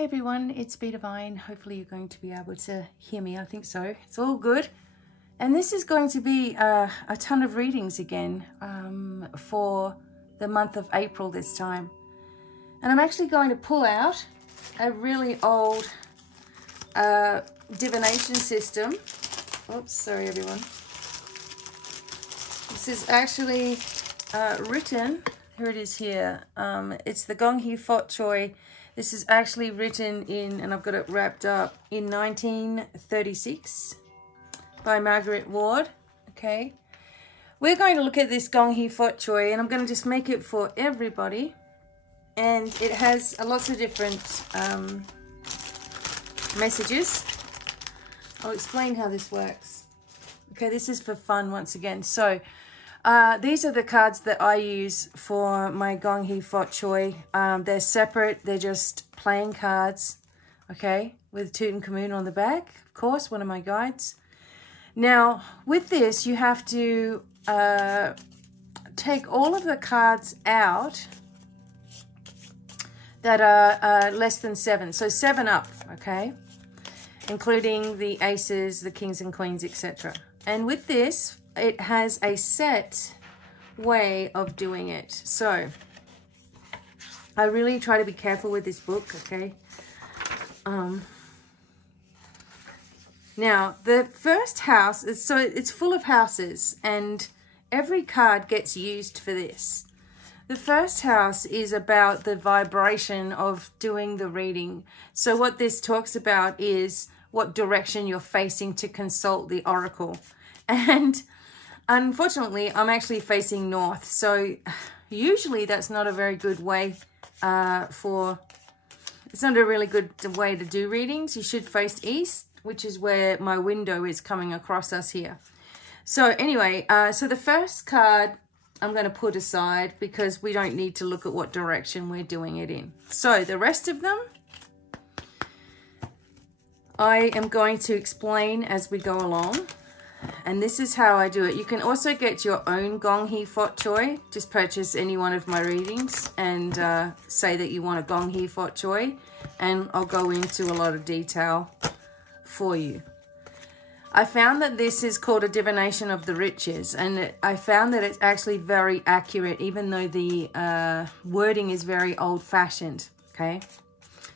Hi everyone, it's Be Divine. Hopefully you're going to be able to hear me. I think so. It's all good. And this is going to be a ton of readings again for the month of April this time. And I'm actually going to pull out a really old divination system. Oops, sorry everyone. This is actually written, here it is here. It's the Gong Choy. This is actually written in, and I've got it wrapped up, in 1936 by Margaret Ward. Okay. We're going to look at this Gong Choy, and I'm going to just make it for everybody. And it has lots of different messages. I'll explain how this works. Okay, this is for fun once again. So, these are the cards that I use for my Gong Choy. They're separate. They're just playing cards, okay, with Tutankhamun on the back, of course, one of my guides. Now, with this, you have to take all of the cards out that are less than 7. So 7 up, okay, including the aces, the kings and queens, etc. And with this, it has a set way of doing it. So I really try to be careful with this book, okay? Now, the first house is, so it's full of houses, and every card gets used for this. The first house is about the vibration of doing the reading. So what this talks about is what direction you're facing to consult the oracle. And unfortunately, I'm actually facing north, so usually that's not a very good way it's not a really good way to do readings. You should face east, which is where my window is coming across us here. So anyway, so the first card I'm going to put aside because we don't need to look at what direction we're doing it in. So the rest of them, I am going to explain as we go along. And this is how I do it. You can also get your own Gong Choy. Just purchase any one of my readings and say that you want a Gong Choy, and I'll go into a lot of detail for you. I found that this is called a divination of the riches, and I found that it's actually very accurate, even though the wording is very old-fashioned, okay?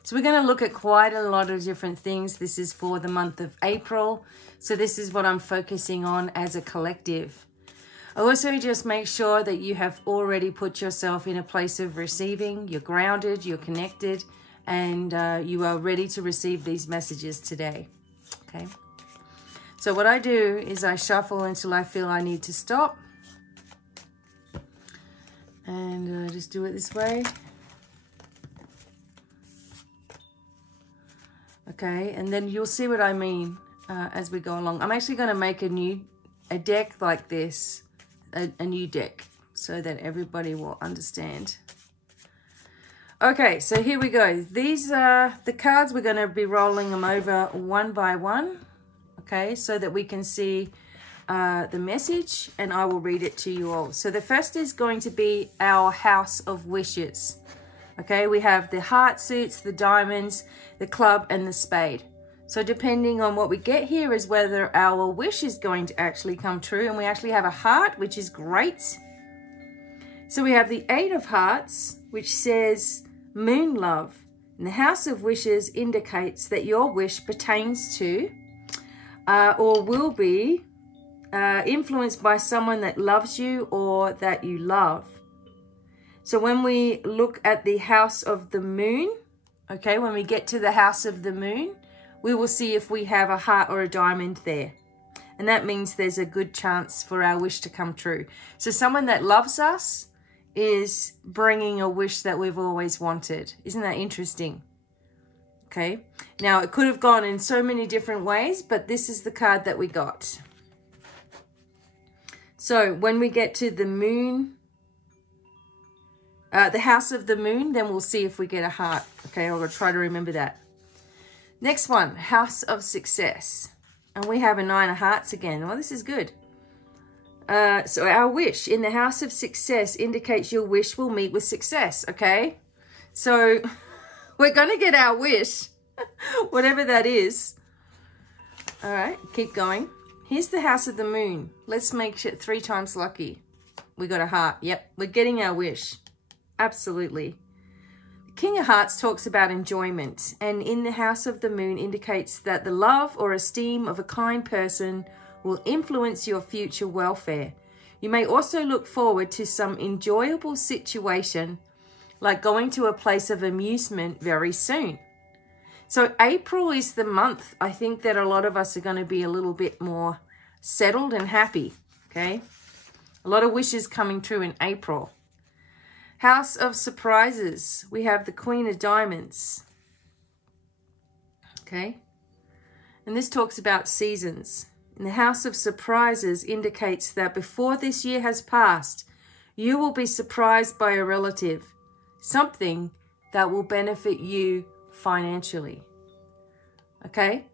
So we're going to look at quite a lot of different things. This is for the month of April. So this is what I'm focusing on as a collective. I also just make sure that you have already put yourself in a place of receiving. You're grounded, you're connected, and you are ready to receive these messages today. Okay. So what I do is I shuffle until I feel I need to stop. And just do it this way. Okay, and then you'll see what I mean as we go along. I'm actually going to make a deck like this, a new deck, so that everybody will understand. Okay, so here we go. These are the cards. We're going to be rolling them over one by one, okay, so that we can see the message, and I will read it to you all. So the first is going to be our house of wishes. Okay, we have the heart suits, the diamonds, the club, and the spade. So depending on what we get here is whether our wish is going to actually come true. And we actually have a heart, which is great. So we have the 8 of hearts, which says moon love. And the house of wishes indicates that your wish pertains to or will be influenced by someone that loves you or that you love. So when we look at the house of the moon, okay, when we get to the house of the moon, we will see if we have a heart or a diamond there. And that means there's a good chance for our wish to come true. So someone that loves us is bringing a wish that we've always wanted. Isn't that interesting? Okay. Now, it could have gone in so many different ways, but this is the card that we got. So when we get to the moon, the house of the moon, then we'll see if we get a heart. Okay, I'll try to remember that. Next one, house of success. And we have a 9 of hearts again. Well, this is good. So our wish in the house of success indicates your wish will meet with success, okay? So We're going to get our wish, whatever that is. All right, keep going. Here's the house of the moon. Let's make it 3 times lucky. We got a heart. Yep, we're getting our wish. Absolutely. The King of Hearts talks about enjoyment, and in the house of the moon indicates that the love or esteem of a kind person will influence your future welfare. You may also look forward to some enjoyable situation, like going to a place of amusement very soon. So April is the month, I think, that a lot of us are going to be a little bit more settled and happy, okay? A lot of wishes coming true in April. House of surprises. We have the Queen of Diamonds, okay? And this talks about seasons. And the House of Surprises indicates that before this year has passed, you will be surprised by a relative, something that will benefit you financially. Okay?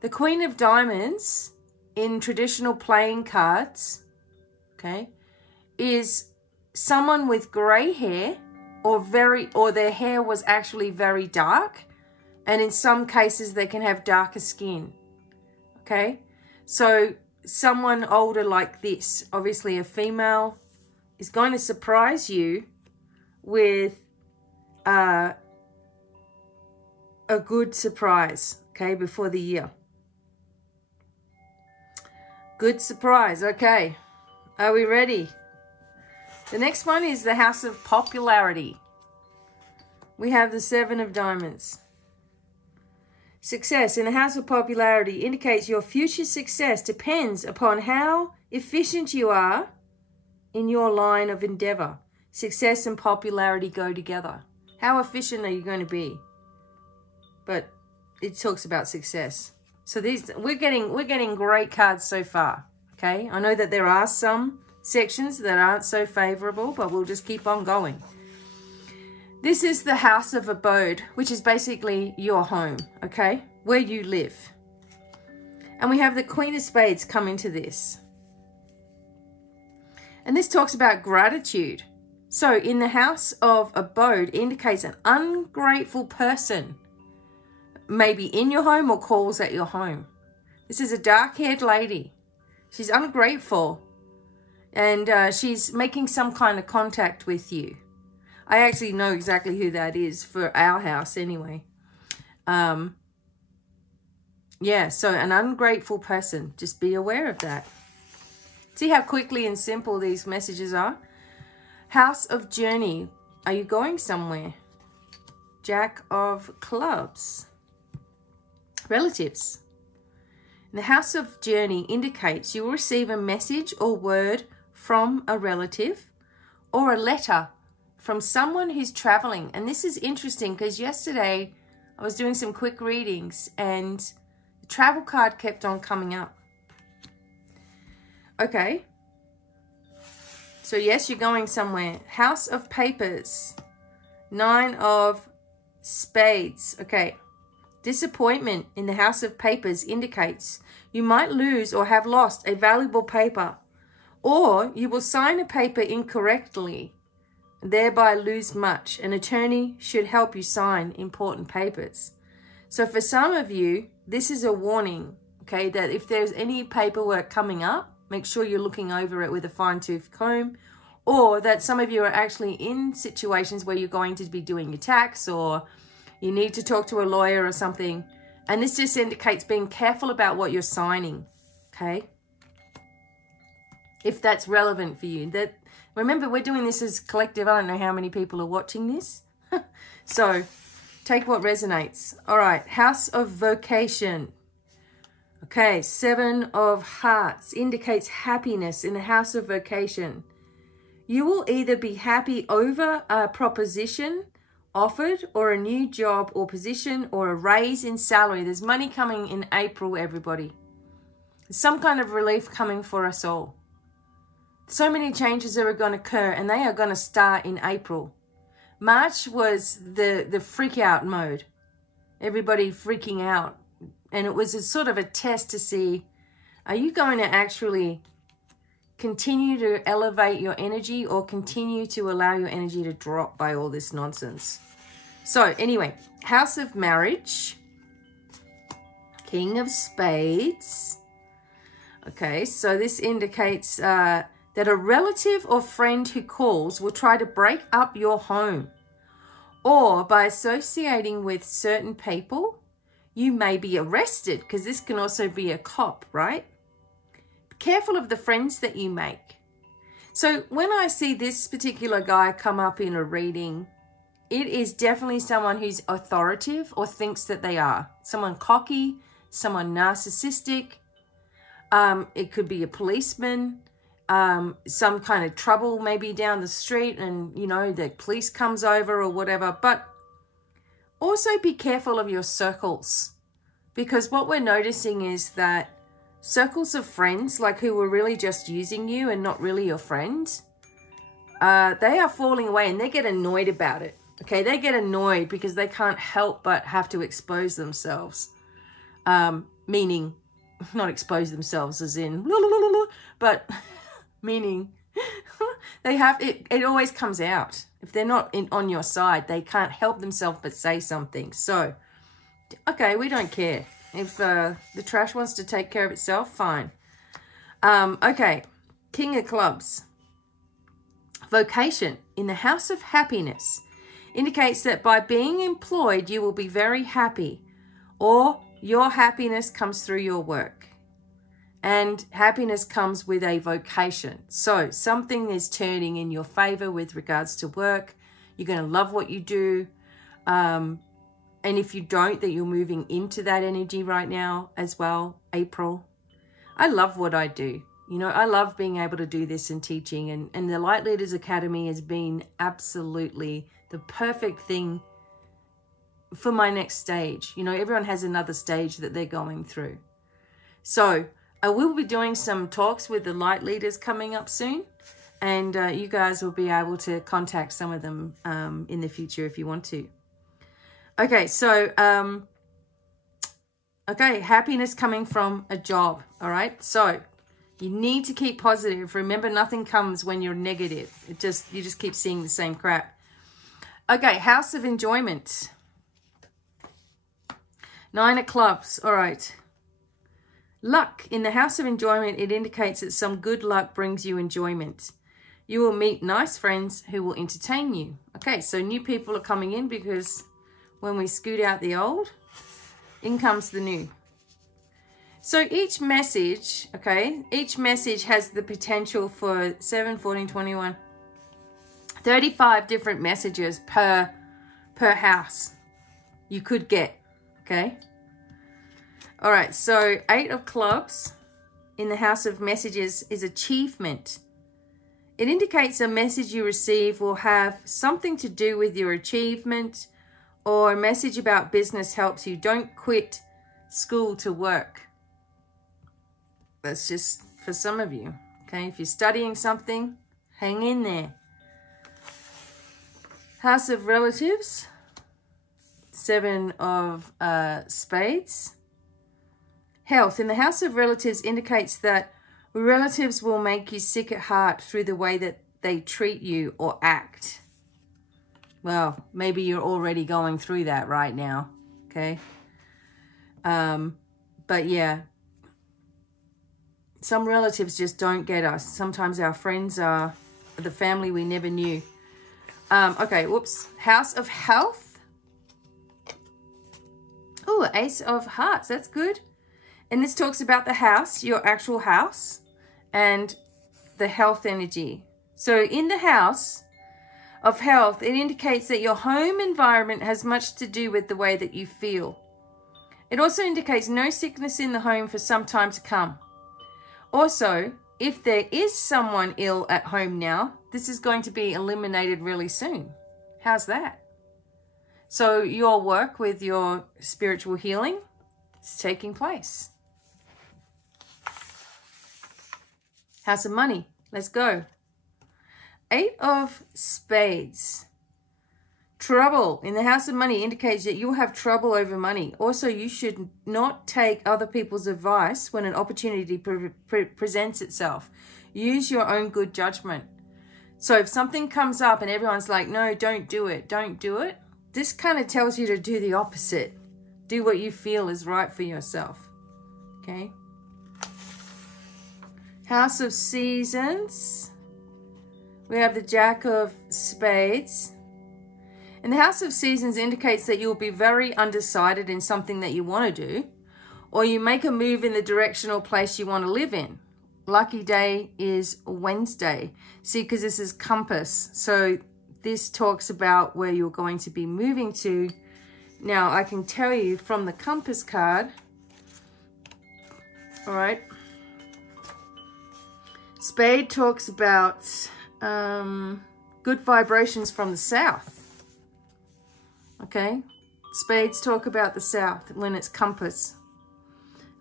The Queen of Diamonds in traditional playing cards, okay, is someone with grey hair or their hair was actually very dark, and in some cases they can have darker skin. Okay? So someone older like this, obviously a female, is going to surprise you with a good surprise, okay, before the year. Good surprise, okay. Are we ready? The next one is the House of Popularity. We have the 7 of Diamonds. Success in the House of Popularity indicates your future success depends upon how efficient you are in your line of endeavor. Success and popularity go together. How efficient are you going to be? But it talks about success. So these we're getting great cards so far. Okay, I know that there are some sections that aren't so favorable, but we'll just keep on going. This is the House of Abode, which is basically your home, okay? Where you live. And we have the Queen of Spades come into this. And this talks about gratitude. So in the House of Abode indicates an ungrateful person, maybe in your home or calls at your home. This is a dark-haired lady. She's ungrateful, and she's making some kind of contact with you. I actually know exactly who that is for our house anyway. Yeah, so an ungrateful person. Just be aware of that. See how quickly and simple these messages are? House of Journey. Are you going somewhere? Jack of Clubs. Relatives. And the House of Journey indicates you will receive a message or word from a relative or a letter from someone who's traveling. And this is interesting because yesterday I was doing some quick readings and the travel card kept on coming up. Okay. So yes, you're going somewhere. House of Papers. 9 of Spades. Okay. Disappointment in the House of Papers indicates you might lose or have lost a valuable paper, or you will sign a paper incorrectly, thereby lose much. An attorney should help you sign important papers. So for some of you, this is a warning, okay, that if there's any paperwork coming up, make sure you're looking over it with a fine-tooth comb, or that some of you are actually in situations where you're going to be doing your tax or you need to talk to a lawyer or something. And this just indicates being careful about what you're signing, okay? If that's relevant for you. Remember, we're doing this as collective. I don't know how many people are watching this. So take what resonates. All right, House of Vocation. Okay, 7 of Hearts indicates happiness in the House of Vocation. You will either be happy over a proposition offered or a new job or position or a raise in salary. There's money coming in April, everybody. There's some kind of relief coming for us all. So many changes that are going to occur, and they are going to start in April. March was the freak out mode. Everybody freaking out. And it was a sort of a test to see, are you going to actually continue to elevate your energy or continue to allow your energy to drop by all this nonsense? So anyway, House of Marriage, King of Spades. Okay, so this indicates that a relative or friend who calls will try to break up your home, or by associating with certain people, you may be arrested, because this can also be a cop, right? Be careful of the friends that you make. So when I see this particular guy come up in a reading, it is definitely someone who's authoritative or thinks that they are. Someone cocky, someone narcissistic. It could be a policeman, some kind of trouble maybe down the street and, you know, the police comes over or whatever. But also be careful of your circles, because what we're noticing is that circles of friends, like who were really just using you and not really your friends, they are falling away and they get annoyed about it. Okay, they get annoyed because they can't help but have to expose themselves. Meaning, not expose themselves as in, but meaning they have, it always comes out. If they're not on your side, they can't help themselves but say something. So, okay, we don't care. If the trash wants to take care of itself, fine. Okay, King of Clubs. Vocation in the House of Happiness indicates that by being employed, you will be very happy, or your happiness comes through your work. And happiness comes with a vocation. So something is turning in your favor with regards to work. You're going to love what you do. And if you don't, that you're moving into that energy right now as well. April. I love what I do. You know, I love being able to do this and teaching. And the Light Leaders Academy has been absolutely the perfect thing for my next stage. You know, everyone has another stage that they're going through. So I will be doing some talks with the light leaders coming up soon. And you guys will be able to contact some of them in the future if you want to. Okay, so, okay, happiness coming from a job, all right? So you need to keep positive. Remember, nothing comes when you're negative. You just keep seeing the same crap. Okay, House of Enjoyment. 9 of Clubs, all right. Luck. In the House of Enjoyment, it indicates that some good luck brings you enjoyment. You will meet nice friends who will entertain you. Okay, so new people are coming in because when we scoot out the old, in comes the new. So each message, okay, each message has the potential for 7, 14, 21, 35 different messages per house you could get, okay? All right, so 8 of Clubs in the House of Messages is achievement. It indicates a message you receive will have something to do with your achievement, or a message about business helps you. Don't quit school to work. That's just for some of you, okay? If you're studying something, hang in there. House of Relatives, 7 of Spades. Health. In the House of Relatives indicates that relatives will make you sick at heart through the way that they treat you or act. Well, maybe you're already going through that right now, okay? But yeah, some relatives just don't get us. Sometimes our friends are the family we never knew. Okay, whoops. House of Health. Oh, Ace of Hearts. That's good. And this talks about the house, your actual house, and the health energy. So in the House of Health, it indicates that your home environment has much to do with the way that you feel. It also indicates no sickness in the home for some time to come. Also, if there is someone ill at home now, this is going to be eliminated really soon. How's that? So your work with your spiritual healing is taking place. House of Money. Let's go. 8 of Spades. Trouble in the House of Money indicates that you'll have trouble over money. Also, you should not take other people's advice when an opportunity presents itself. Use your own good judgment. So if something comes up and everyone's like, no, don't do it, this kind of tells you to do the opposite. Do what you feel is right for yourself. Okay. House of Seasons. We have the Jack of Spades. And the House of Seasons indicates that you'll be very undecided in something that you want to do, or you make a move in the direction or place you want to live in. Lucky day is Wednesday. See, because this is compass. So this talks about where you're going to be moving to. Now, I can tell you from the compass card, all right, Spade talks about good vibrations from the south. Okay, Spades talk about the south when it's compass.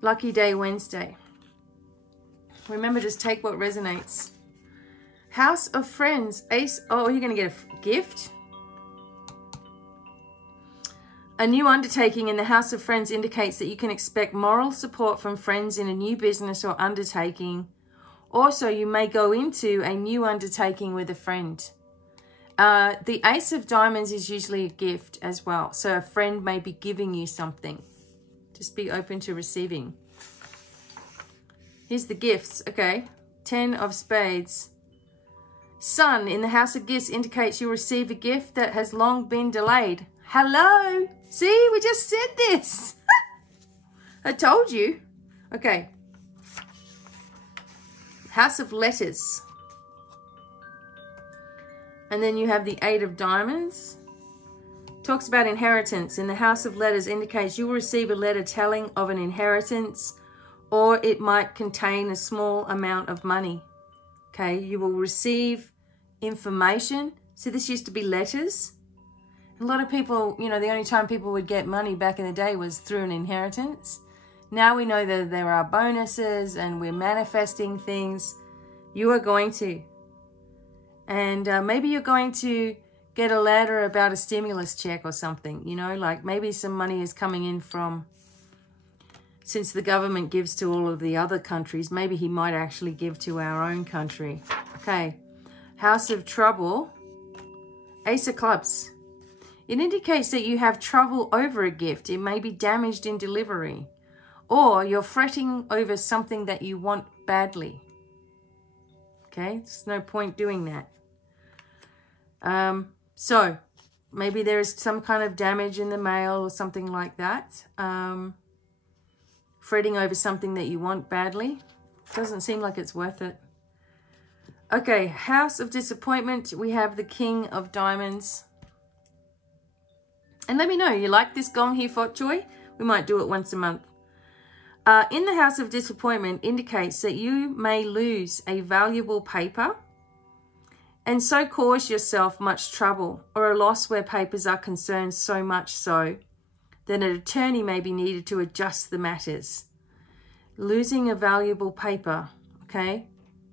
Lucky day Wednesday. Remember, just take what resonates. House of Friends, Ace. Oh, you're going to get a gift. A new undertaking in the House of Friends indicates that you can expect moral support from friends in a new business or undertaking. Also, you may go into a new undertaking with a friend. The Ace of Diamonds is usually a gift as well. So a friend may be giving you something. Just be open to receiving. Here's the gifts. Okay. 10 of Spades. Sun in the House of Gifts indicates you'll receive a gift that has long been delayed. Hello. See, we just said this. I told you. Okay. House of Letters. And then you have the 8 of Diamonds. Talks about inheritance. In the House of Letters indicates you will receive a letter telling of an inheritance, or it might contain a small amount of money. Okay, you will receive information. So this used to be letters. A lot of people, you know, the only time people would get money back in the day was through an inheritance. Now we know that there are bonuses and we're manifesting things. You are going to. And maybe you're going to get a letter about a stimulus check or something, you know, like maybe some money is coming in from, since the government gives to all of the other countries, maybe he might actually give to our own country. Okay. House of Trouble. Ace of Clubs. It indicates that you have trouble over a gift. It may be damaged in delivery, or you're fretting over something that you want badly. Okay, there's no point doing that. So maybe there is some kind of damage in the mail or something like that. Fretting over something that you want badly. Doesn't seem like it's worth it. Okay, House of Disappointment. We have the King of Diamonds. And let me know, you like this gong here for Choy? We might do it once a month. In the House of Disappointment indicates that you may lose a valuable paper and so cause yourself much trouble, or a loss where papers are concerned, so much so that an attorney may be needed to adjust the matters. Losing a valuable paper, okay?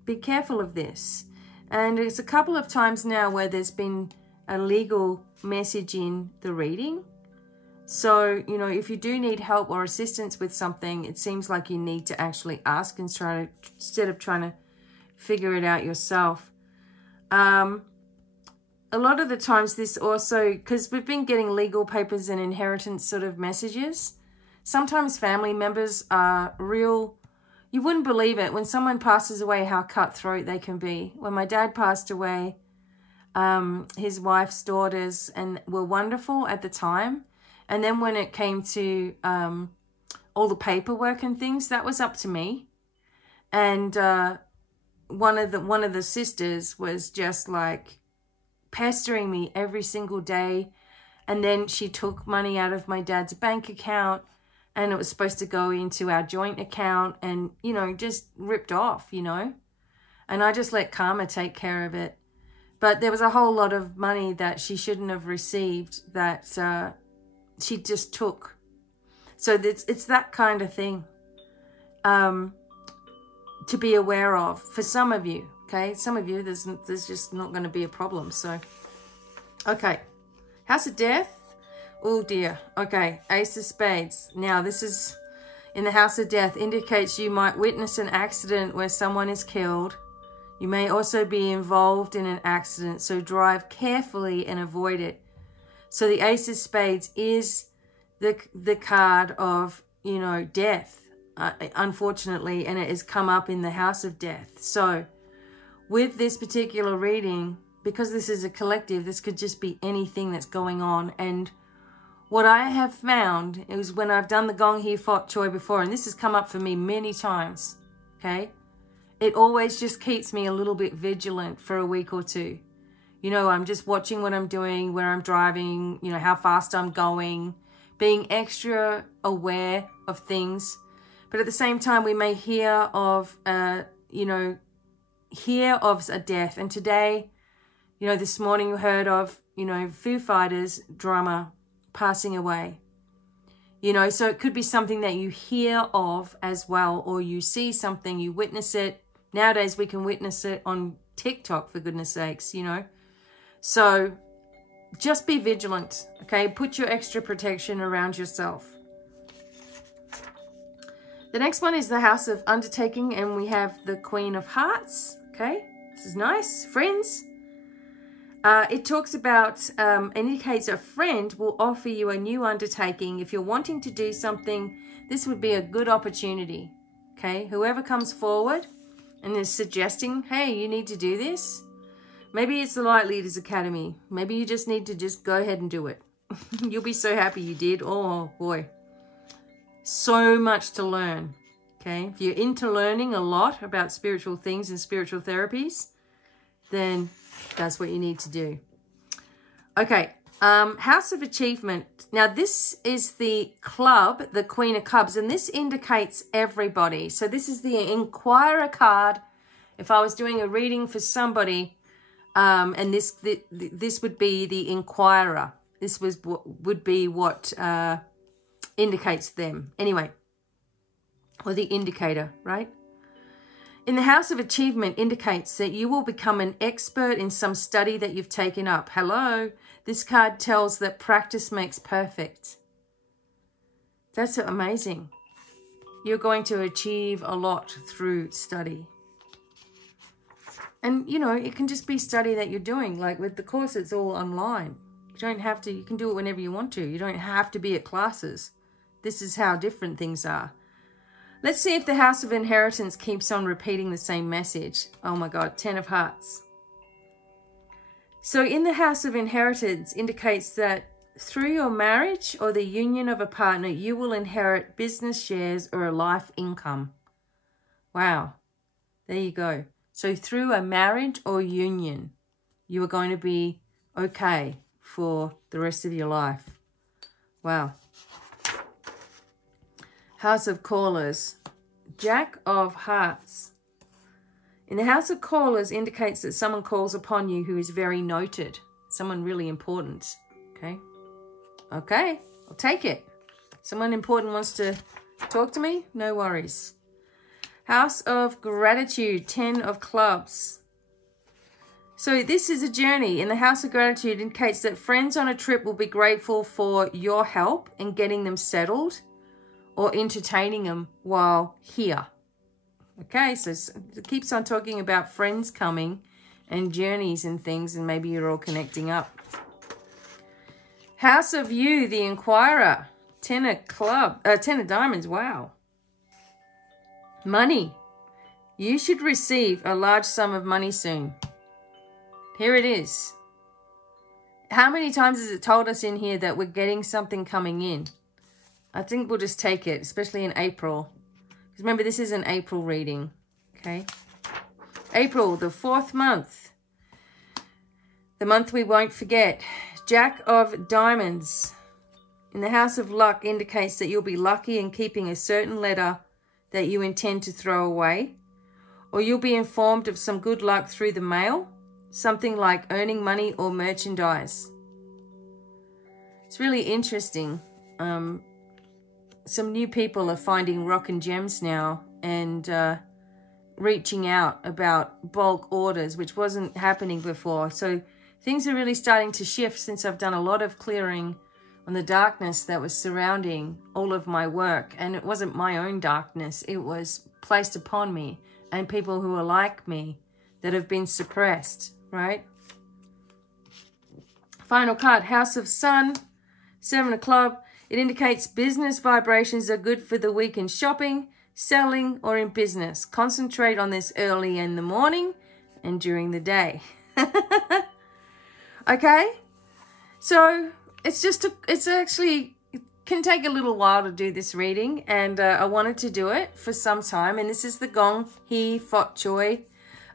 Be careful of this. And it's a couple of times now where there's been a legal message in the reading. So, you know, if you do need help or assistance with something, it seems like you need to actually ask instead of trying to figure it out yourself. A lot of the times this also, because we've been getting legal papers and inheritance sort of messages, sometimes family members are real, you wouldn't believe it, when someone passes away, how cutthroat they can be. When my dad passed away, his wife's daughters and were wonderful at the time. And then when it came to all the paperwork and things, that was up to me. And one of the sisters was just like pestering me every single day. And then she took money out of my dad's bank account, and it was supposed to go into our joint account, and, you know, just ripped off, you know. And I just let karma take care of it. But there was a whole lot of money that she shouldn't have received that she just took. So it's that kind of thing to be aware of for some of you, okay? Some of you, there's just not going to be a problem. So, okay. House of Death. Oh, dear. Okay. Ace of Spades. Now, this is in the House of Death. Indicates you might witness an accident where someone is killed. You may also be involved in an accident, so drive carefully and avoid it. So the Ace of Spades is the card of, you know, death, unfortunately, and it has come up in the house of death. So with this particular reading, because this is a collective, this could just be anything that's going on. And what I have found is when I've done the Gong Here Fought Choy before, and this has come up for me many times, okay, it always just keeps me a little bit vigilant for a week or two. You know, I'm just watching what I'm doing, where I'm driving, you know, how fast I'm going, being extra aware of things. But at the same time, we may hear of, you know, hear of a death. And today, you know, this morning you heard of, you know, Foo Fighters drummer passing away. You know, so it could be something that you hear of as well, or you see something, you witness it. Nowadays we can witness it on TikTok, for goodness sakes, you know. So just be vigilant, okay? Put your extra protection around yourself. The next one is the House of Undertaking, and we have the Queen of Hearts, okay? This is nice. Friends. It talks about, indicates a friend will offer you a new undertaking. If you're wanting to do something, this would be a good opportunity, okay? Whoever comes forward and is suggesting, hey, you need to do this. Maybe it's the Light Leaders Academy. Maybe you just need to just go ahead and do it. You'll be so happy you did. Oh, boy. So much to learn, okay? If you're into learning a lot about spiritual things and spiritual therapies, then that's what you need to do. Okay, House of Achievement. Now, this is the club, the Queen of Cups, and this indicates everybody. So this is the Inquirer card. If I was doing a reading for somebody, and this would be the Inquirer. This would be what indicates them. Anyway, or the indicator, right? In the House of Achievement indicates that you will become an expert in some study that you've taken up. Hello. This card tells that practice makes perfect. That's amazing. You're going to achieve a lot through study. And, you know, it can just be study that you're doing. Like with the course, it's all online. You don't have to, you can do it whenever you want to. You don't have to be at classes. This is how different things are. Let's see if the House of Inheritance keeps on repeating the same message. Oh my God, 10 of Hearts. So in the House of Inheritance indicates that through your marriage or the union of a partner, you will inherit business shares or a life income. Wow. There you go. So through a marriage or union, you are going to be okay for the rest of your life. Wow. House of Callers. Jack of Hearts. In the House of Callers indicates that someone calls upon you who is very noted. Someone really important. Okay. Okay. I'll take it. Someone important wants to talk to me? No worries. House of Gratitude, 10 of Clubs. So this is a journey. In the House of Gratitude indicates that friends on a trip will be grateful for your help in getting them settled or entertaining them while here. Okay, so it keeps on talking about friends coming and journeys and things, and maybe you're all connecting up. House of You, the Inquirer, 10 of Diamonds, wow. Money. You should receive a large sum of money soon. Here it is. How many times has it told us in here that we're getting something coming in? I think we'll just take it, especially in April. Because remember, this is an April reading. Okay. April, the 4th month. The month we won't forget. Jack of Diamonds. In the House of Luck indicates that you'll be lucky in keeping a certain letter that you intend to throw away, or you'll be informed of some good luck through the mail, something like earning money or merchandise. It's really interesting. Some new people are finding rock and gems now and reaching out about bulk orders, which wasn't happening before. So things are really starting to shift since I've done a lot of clearing on the darkness that was surrounding all of my work. And it wasn't my own darkness. It was placed upon me and people who are like me that have been suppressed, right? Final card, House of Sun, 7 of Clubs. It indicates business vibrations are good for the week in shopping, selling, or in business. Concentrate on this early in the morning and during the day. Okay? So it's actually, it can take a little while to do this reading, and I wanted to do it for some time. And this is the Gong, He Fought Choy.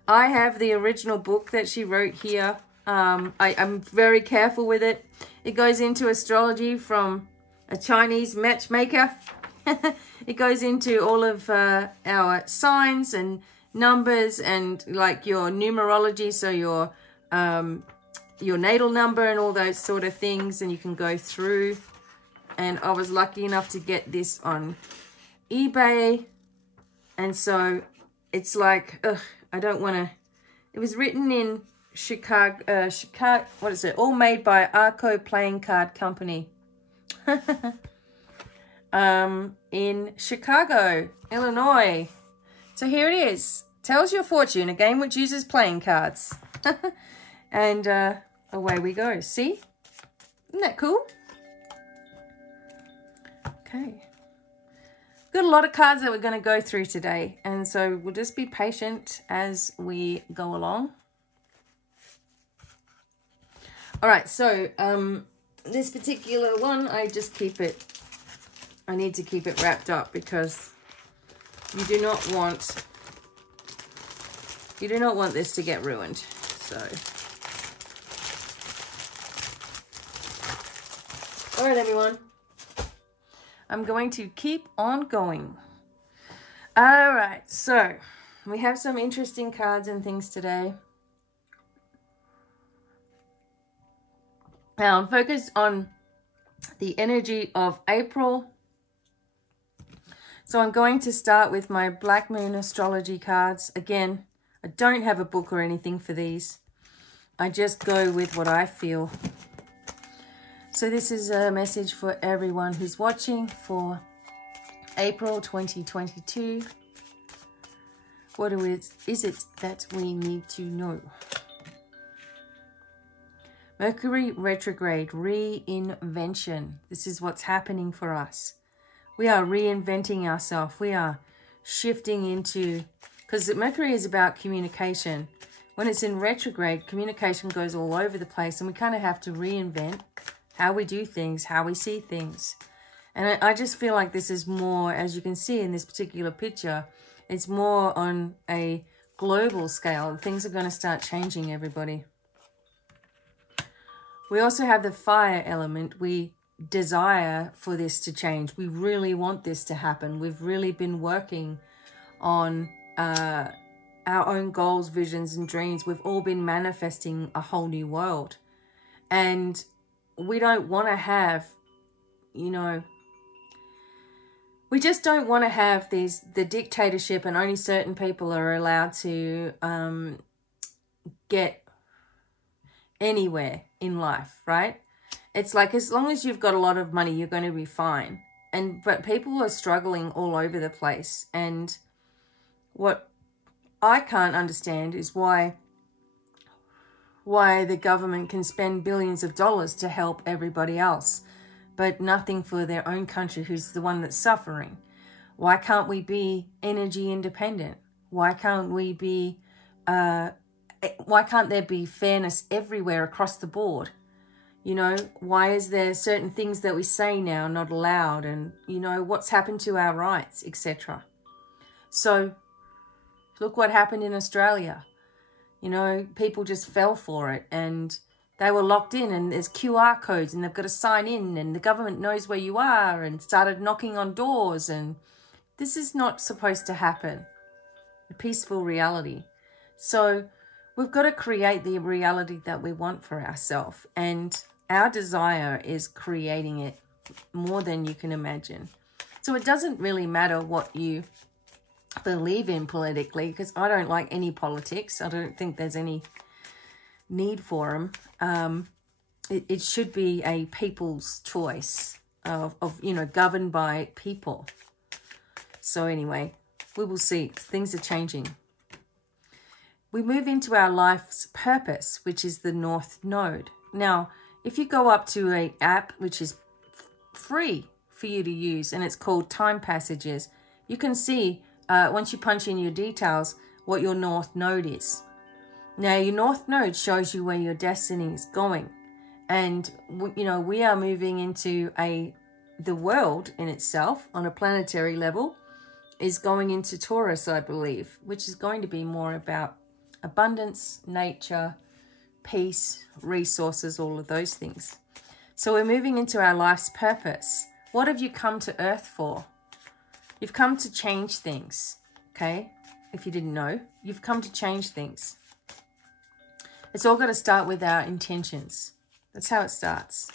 I have the original book that she wrote here. I'm very careful with it. It goes into astrology from a Chinese matchmaker. It goes into all of our signs and numbers and like your numerology, so your natal number and all those sort of things, and you can go through. And I was lucky enough to get this on eBay, and so it's like, ugh, I don't want to. It was written in Chicago, what is it? All made by Arco Playing Card Company. In Chicago, Illinois. So here it is. Tells Your Fortune, a game which uses playing cards. And away we go. See? Isn't that cool? Okay. Got a lot of cards that we're going to go through today. And so we'll just be patient as we go along. All right. So this particular one, I just keep it. I need to keep it wrapped up because you do not want this to get ruined. So, all right, everyone. I'm going to keep on going. All right, so we have some interesting cards and things today. Now, I'm focused on the energy of April. So I'm going to start with my Black Moon astrology cards. Again, I don't have a book or anything for these. I just go with what I feel. So this is a message for everyone who's watching for April 2022. What is it that we need to know? Mercury retrograde, reinvention. This is what's happening for us. We are reinventing ourselves. We are shifting into, because Mercury is about communication. When it's in retrograde, communication goes all over the place, and we kind of have to reinvent how we do things, how we see things. And I just feel like this is more, as you can see in this particular picture, it's more on a global scale. Things are going to start changing, everybody. We also have the fire element. We desire for this to change. We really want this to happen. We've really been working on our own goals, visions, and dreams. We've all been manifesting a whole new world. And we don't want to have, you know, we just don't want to have the dictatorship and only certain people are allowed to get anywhere in life, right? It's like, as long as you've got a lot of money, you're going to be fine. But people are struggling all over the place. And what I can't understand is why the government can spend billions of dollars to help everybody else, but nothing for their own country, who's the one that's suffering. Why can't we be energy independent? Why can't we be, why can't there be fairness everywhere across the board? You know, why is there certain things that we say now not allowed? And, you know, what's happened to our rights, etc. So, look what happened in Australia. You know, people just fell for it and they were locked in, and there's QR codes and they've got to sign in and the government knows where you are, and started knocking on doors. And this is not supposed to happen. A peaceful reality. So we've got to create the reality that we want for ourselves. And our desire is creating it more than you can imagine. So it doesn't really matter what you believe in politically, because I don't like any politics. I don't think there's any need for them. It should be a people's choice of, you know, governed by people. So anyway, we will see. Things are changing. We move into our life's purpose, which is the North Node. Now, if you go up to an app which is free for you to use, and it's called Time Passages, you can see once you punch in your details what your North Node is. Now, your North Node shows you where your destiny is going. And, you know, we are moving into the world in itself on a planetary level is going into Taurus, I believe, which is going to be more about abundance, nature, peace, resources, all of those things. So we're moving into our life's purpose. What have you come to Earth for? You've come to change things, okay? If you didn't know, you've come to change things. It's all got to start with our intentions. That's how it starts.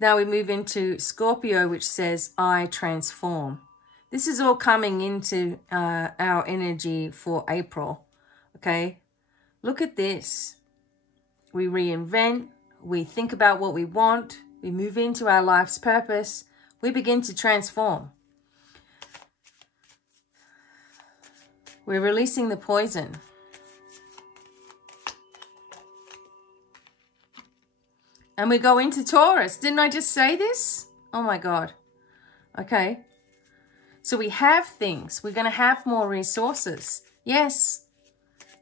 Now we move into Scorpio, which says, I transform. This is all coming into our energy for April, okay? Look at this. We reinvent. We think about what we want. We move into our life's purpose. We begin to transform. We're releasing the poison. And we go into Taurus. Didn't I just say this? Oh my God. Okay. So we have things. We're going to have more resources. Yes.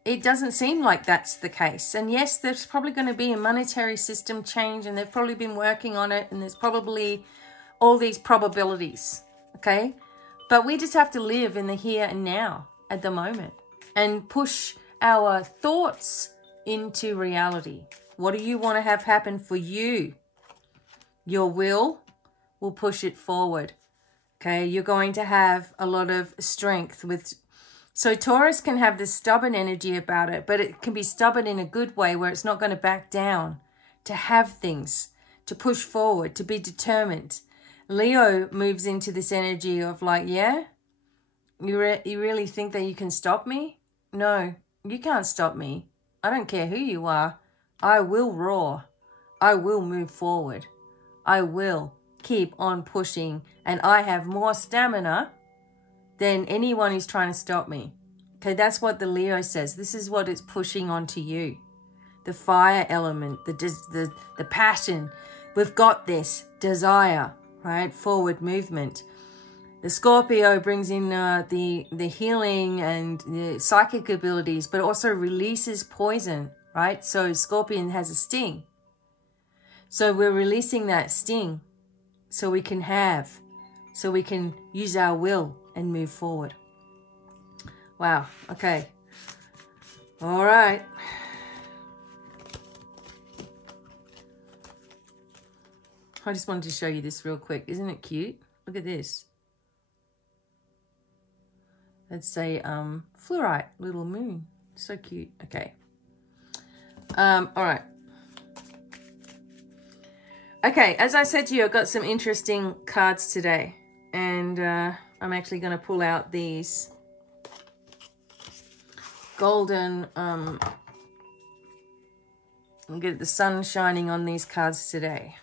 It doesn't seem like that's the case. And yes, there's probably going to be a monetary system change, and they've probably been working on it, and there's probably all these probabilities. Okay. But we just have to live in the here and now at the moment and push our thoughts into reality. What do you want to have happen for you? Your will push it forward. Okay, you're going to have a lot of strength with... So Taurus can have this stubborn energy about it, but it can be stubborn in a good way where it's not going to back down, to have things, to push forward, to be determined. Leo moves into this energy of like, yeah, you really think that you can stop me? No, you can't stop me. I don't care who you are. I will roar. I will move forward. I will keep on pushing. And I have more stamina than anyone who's trying to stop me. Okay, that's what the Leo says. This is what it's pushing onto you. The fire element, the passion. We've got this desire, right? Forward movement. The Scorpio brings in the healing and the psychic abilities, but also releases poison. Right? So Scorpion has a sting. So we're releasing that sting so we can use our will and move forward. Wow. Okay. All right. I just wanted to show you this real quick. Isn't it cute? Look at this. Let's say fluorite, little moon. So cute. Okay. All right. Okay, as I said to you, I've got some interesting cards today. And I'm actually going to pull out these golden... and get the sun shining on these cards today.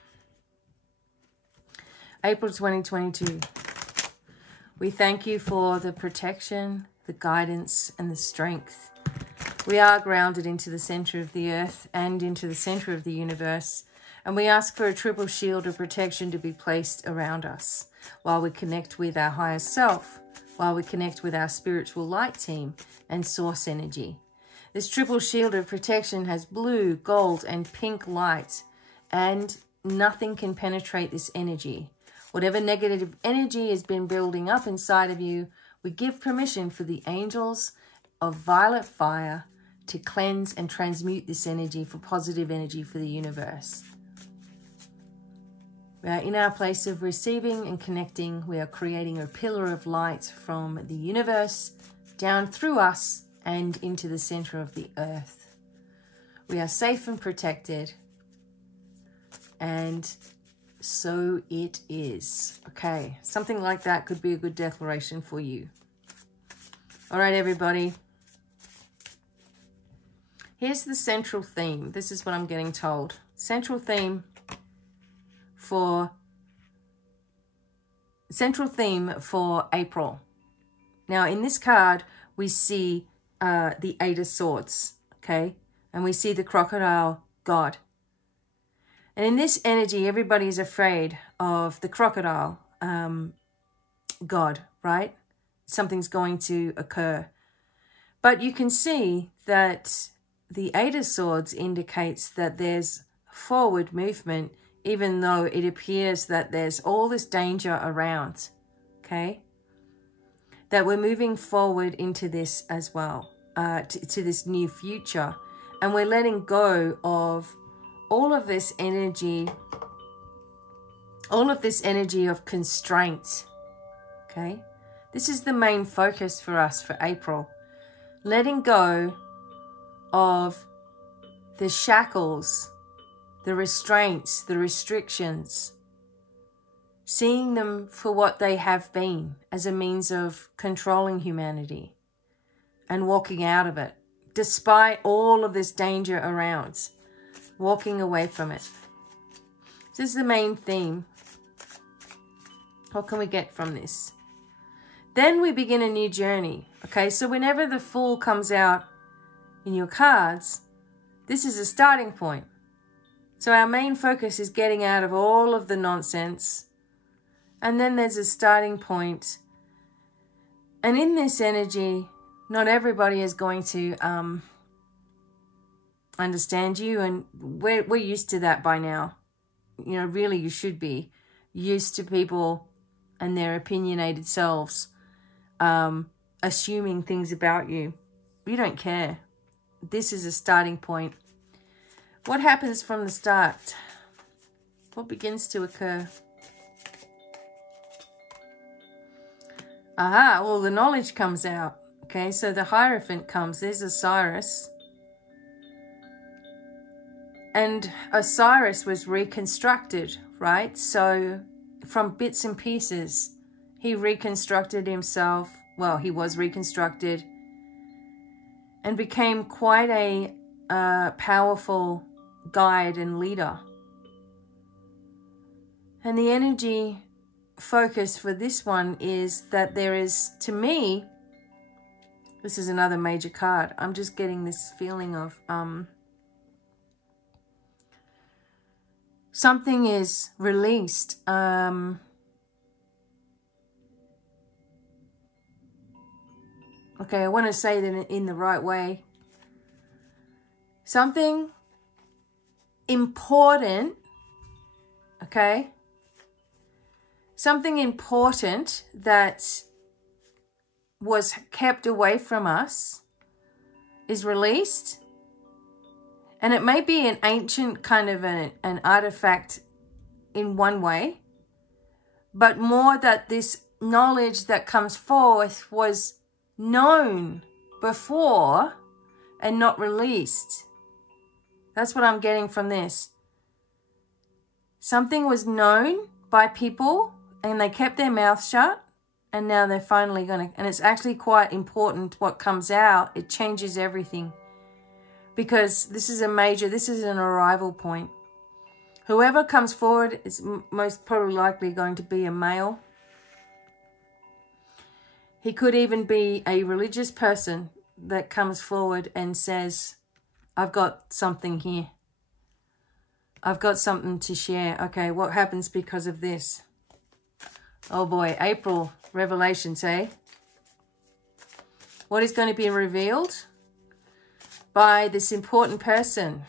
April 2022. We thank you for the protection, the guidance, and the strength. We are grounded into the center of the earth and into the center of the universe, and we ask for a triple shield of protection to be placed around us while we connect with our higher self, while we connect with our spiritual light team and source energy. This triple shield of protection has blue, gold, and pink light, and nothing can penetrate this energy. Whatever negative energy has been building up inside of you, we give permission for the angels of violet fire to cleanse and transmute this energy for positive energy for the universe. We are in our place of receiving and connecting. We are creating a pillar of light from the universe down through us and into the center of the earth. We are safe and protected. And so it is. Okay, something like that could be a good declaration for you. All right, everybody. Here's the central theme. This is what I'm getting told. Central theme for April. Now, in this card, we see the Eight of Swords, okay? And we see the crocodile god And in this energy, everybody is afraid of the crocodile god, right? Something's going to occur. But you can see that the Eight of Swords indicates that there's forward movement, even though it appears that there's all this danger around, okay? That we're moving forward into this as well, to this new future. And we're letting go of all of this energy of constraint, okay? This is the main focus for us for April. Letting go of the shackles, the restraints, the restrictions, seeing them for what they have been as a means of controlling humanity and walking out of it, despite all of this danger around, walking away from it. This is the main theme. What can we get from this? Then we begin a new journey. Okay, so whenever the Fool comes out in your cards, this is a starting point. So our main focus is getting out of all of the nonsense. And then there's a starting point. And in this energy, not everybody is going to understand you. And we're used to that by now. You know, really you should be used to people and their opinionated selves assuming things about you. You don't care. This is a starting point. What happens from the start? What begins to occur? Aha, well, the knowledge comes out. Okay, so the Hierophant comes. There's Osiris. And Osiris was reconstructed, right? So from bits and pieces, he reconstructed himself. Well, he was reconstructed and became quite a powerful guide and leader. And the energy focus for this one is that there is, to me, this is another major card. I'm just getting this feeling of something is released. Okay, I want to say that in the right way. Something important, okay? Something important that was kept away from us is released. And it may be an ancient kind of an artifact in one way, but more that this knowledge that comes forth was known before and not released. That's what I'm getting from this. Something was known by people and they kept their mouth shut, and now they're finally going to, and it's actually quite important what comes out. It changes everything because this is an arrival point. Whoever comes forward is most probably likely going to be a male. He could even be a religious person that comes forward and says, I've got something here. I've got something to share. Okay, what happens because of this? Oh boy, April revelations, eh? What is going to be revealed by this important person?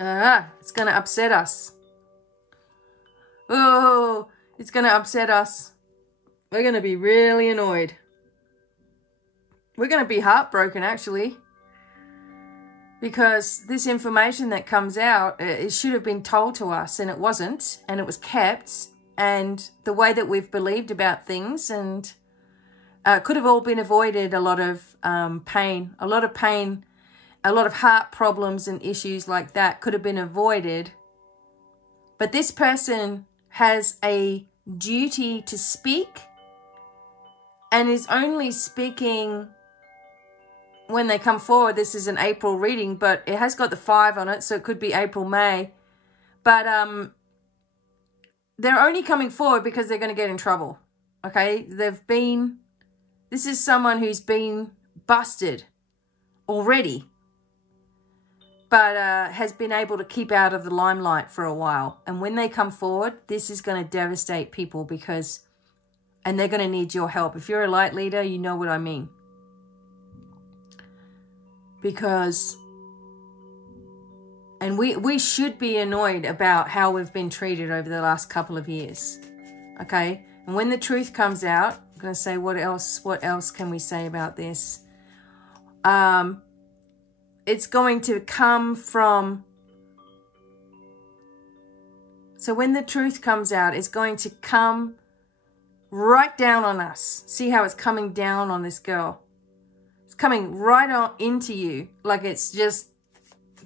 It's going to upset us. Oh, it's going to upset us. We're going to be really annoyed. We're going to be heartbroken, actually. Because this information that comes out, it should have been told to us, and it wasn't. And it was kept. And the way that we've believed about things, and could have all been avoided. A lot of pain, a lot of heart problems and issues like that could have been avoided. But this person has a duty to speak and is only speaking when they come forward. This is an April reading, but it has got the 5 on it, so it could be April, May. But they're only coming forward because they're going to get in trouble. Okay, this is someone who's been busted. already, but has been able to keep out of the limelight for a while. And when they come forward, this is going to devastate people because, and they're going to need your help. If you're a light leader, you know what I mean. Because, and we should be annoyed about how we've been treated over the last couple of years. Okay? And when the truth comes out, I'm going to say, what else can we say about this? It's going to come from, so when the truth comes out, it's going to come right down on us. See how it's coming down on this girl? It's coming right on into you. Like it's just,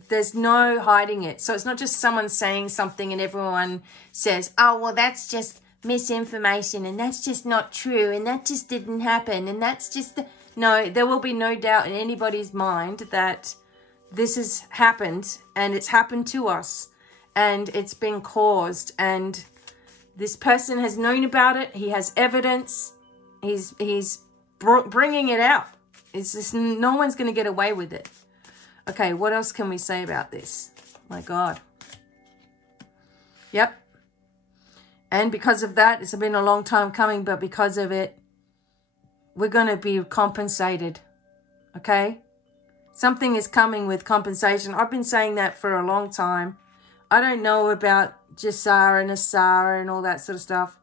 there's no hiding it. So it's not just someone saying something and everyone says, oh, well, that's just misinformation and that's just not true and that just didn't happen and that's just... No, there will be no doubt in anybody's mind that this has happened and it's happened to us and it's been caused and this person has known about it. He has evidence. He's bringing it out. It's just, no one's going to get away with it. Okay, what else can we say about this? My God. Yep. And because of that, it's been a long time coming, but because of it, we're going to be compensated. Okay? Something is coming with compensation. I've been saying that for a long time. I don't know about Jasara and Asara and all that sort of stuff.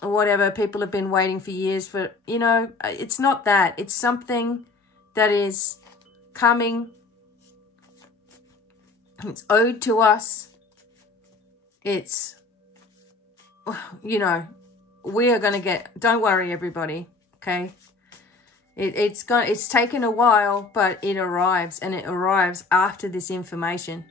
Whatever. People have been waiting for years for, you know, it's not that. It's something that is coming. It's owed to us. It's, you know, we are going to get, don't worry everybody, okay? It's taken a while, but it arrives, and it arrives after this information.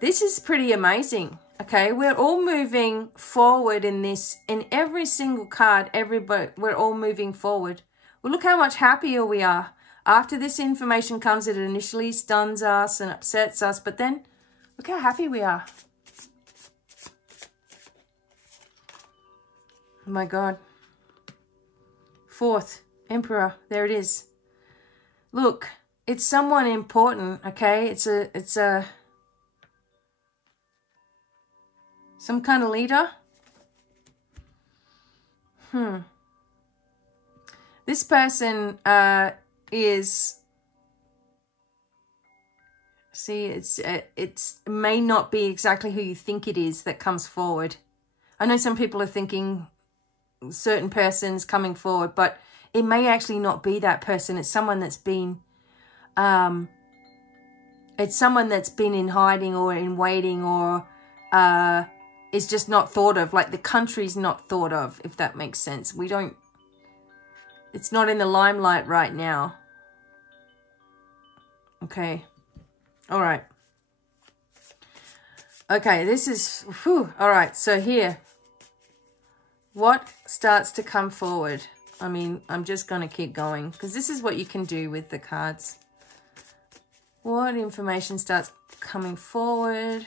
This is pretty amazing, okay? We're all moving forward in this, in every single card, everybody, we're all moving forward. Well, look how much happier we are. After this information comes, it initially stuns us and upsets us, but then look how happy we are. Oh my God. Fourth, Emperor. There it is. Look, it's someone important, okay? It's a some kind of leader. This person is, see, it's may not be exactly who you think it is that comes forward. I know some people are thinking certain persons coming forward, but it may actually not be that person. It's someone that's been in hiding or in waiting, or is just not thought of. Like the country's not thought of, if that makes sense. It's not in the limelight right now. Okay. All right. Okay, this is, whew, all right, so here. What starts to come forward? I mean, I'm just going to keep going because this is what you can do with the cards. What information starts coming forward?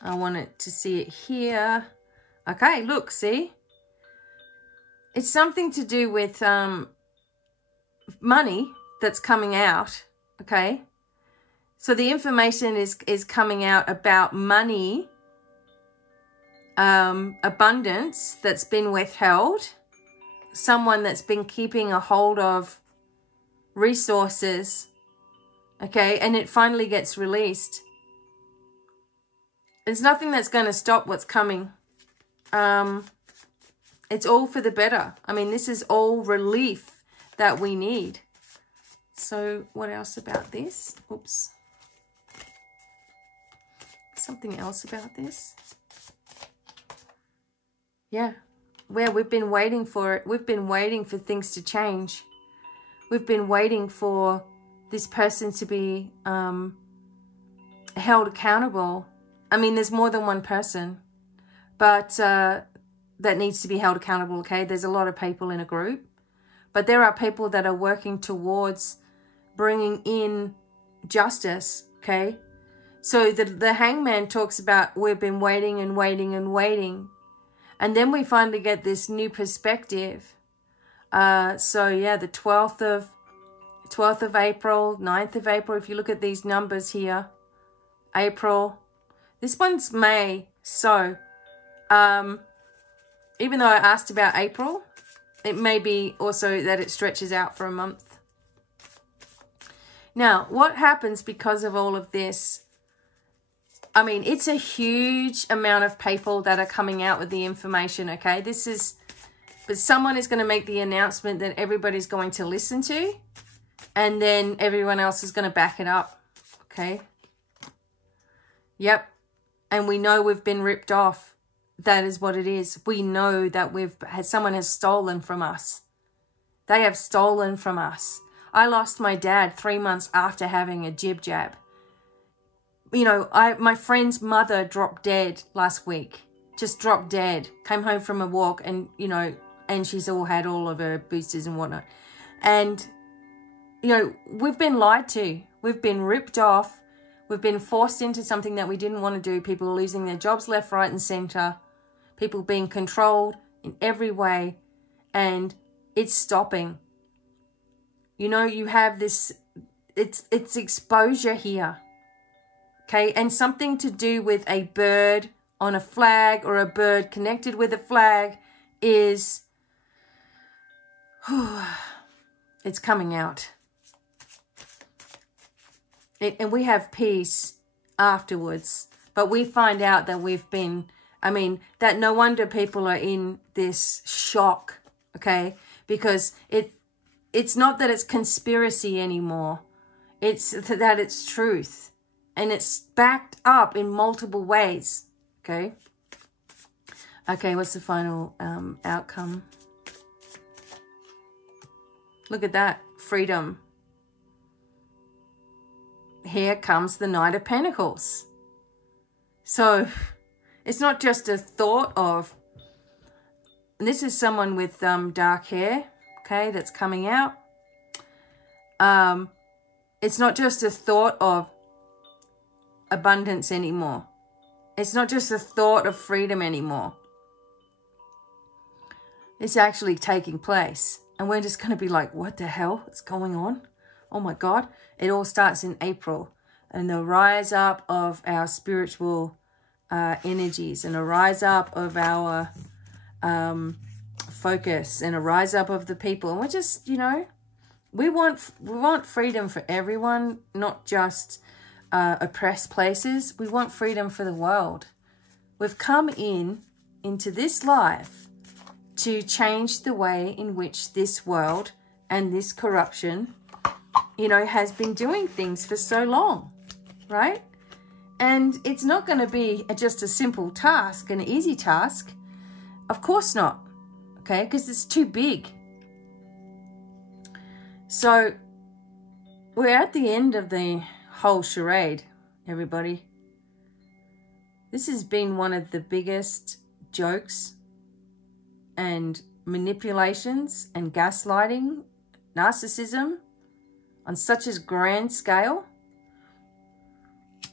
I want it to see it here. Okay, look, see? It's something to do with money that's coming out, okay? So the information is coming out about money, abundance that's been withheld, someone that's been keeping a hold of resources, okay, and it finally gets released. There's nothing that's going to stop what's coming. It's all for the better. I mean, this is all relief that we need. So what else about this? Oops. Something else about this. Yeah. Where we've been waiting for it. We've been waiting for things to change. We've been waiting for this person to be held accountable. I mean, there's more than one person, but that needs to be held accountable, okay? There's a lot of people in a group, but there are people that are working towards bringing in justice, okay? So the hangman talks about we've been waiting and waiting and waiting, and then we finally get this new perspective So yeah, the 12th of April, 9th of April, if you look at these numbers here, April, this one's May. So even though I asked about April, it may be also that it stretches out for a month. Now, what happens because of all of this? I mean, it's a huge amount of people that are coming out with the information, okay? But someone is going to make the announcement that everybody's going to listen to, and then everyone else is going to back it up, okay? Yep. And we know we've been ripped off. That is what it is. We know that someone has stolen from us. They have stolen from us. I lost my dad 3 months after having a jib jab. You know, my friend's mother dropped dead last week. Just dropped dead. Came home from a walk and, you know, and she's all had all of her boosters and whatnot. And, you know, we've been lied to. We've been ripped off. We've been forced into something that we didn't want to do. People are losing their jobs left, right, and center. People being controlled in every way. And it's stopping. You know, you have this, it's exposure here. Okay, and something to do with a bird on a flag or a bird connected with a flag is, it's coming out. And we have peace afterwards. But we find out that we've been, I mean, that no wonder people are in this shock, okay? Because it's not that it's conspiracy anymore. It's that it's truth. And it's backed up in multiple ways, okay? Okay, what's the final outcome? Look at that, freedom. Here comes the Knight of Pentacles. So it's not just a thought of, and this is someone with dark hair, okay, that's coming out. It's not just a thought of abundance anymore. It's not just a thought of freedom anymore. It's actually taking place. And we're just going to be like, what the hell is going on? Oh my God. It all starts in April. And the rise up of our spiritual energies, and a rise up of our focus, and a rise up of the people. And we're just, you know, we want freedom for everyone, not just oppressed places. We want freedom for the world. We've come into this life to change the way in which this world and this corruption, you know, has been doing things for so long, right? And it's not going to be just a simple task, an easy task. Of course not, okay? Because it's too big. So we're at the end of the whole charade, everybody. This has been one of the biggest jokes and manipulations and gaslighting, narcissism on such a grand scale.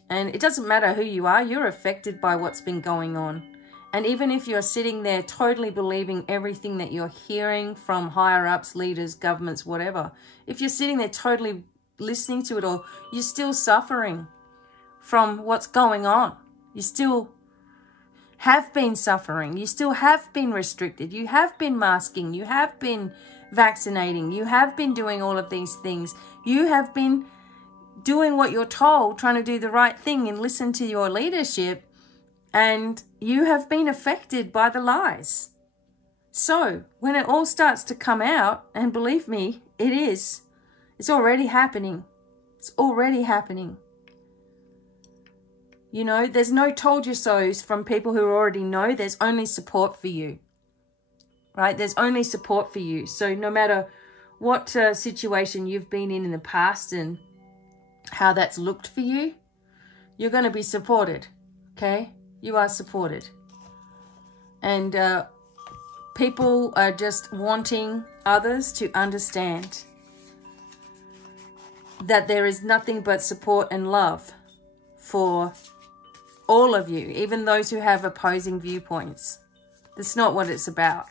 And it doesn't matter who you are, you're affected by what's been going on. And even if you're sitting there totally believing everything that you're hearing from higher ups, leaders, governments, whatever, if you're sitting there totally listening to it all, you're still suffering from what's going on. You still have been suffering. You still have been restricted. You have been masking. You have been vaccinating. You have been doing all of these things. You have been doing what you're told, trying to do the right thing and listen to your leadership, and you have been affected by the lies. So when it all starts to come out, and believe me, it is, it's already happening. It's already happening. You know, there's no told you so's from people who already know. There's only support for you, right? There's only support for you. So no matter what situation you've been in the past and how that's looked for you, you're going to be supported, okay? You are supported. And people are just wanting others to understand that there is nothing but support and love for all of you, even those who have opposing viewpoints. That's not what it's about.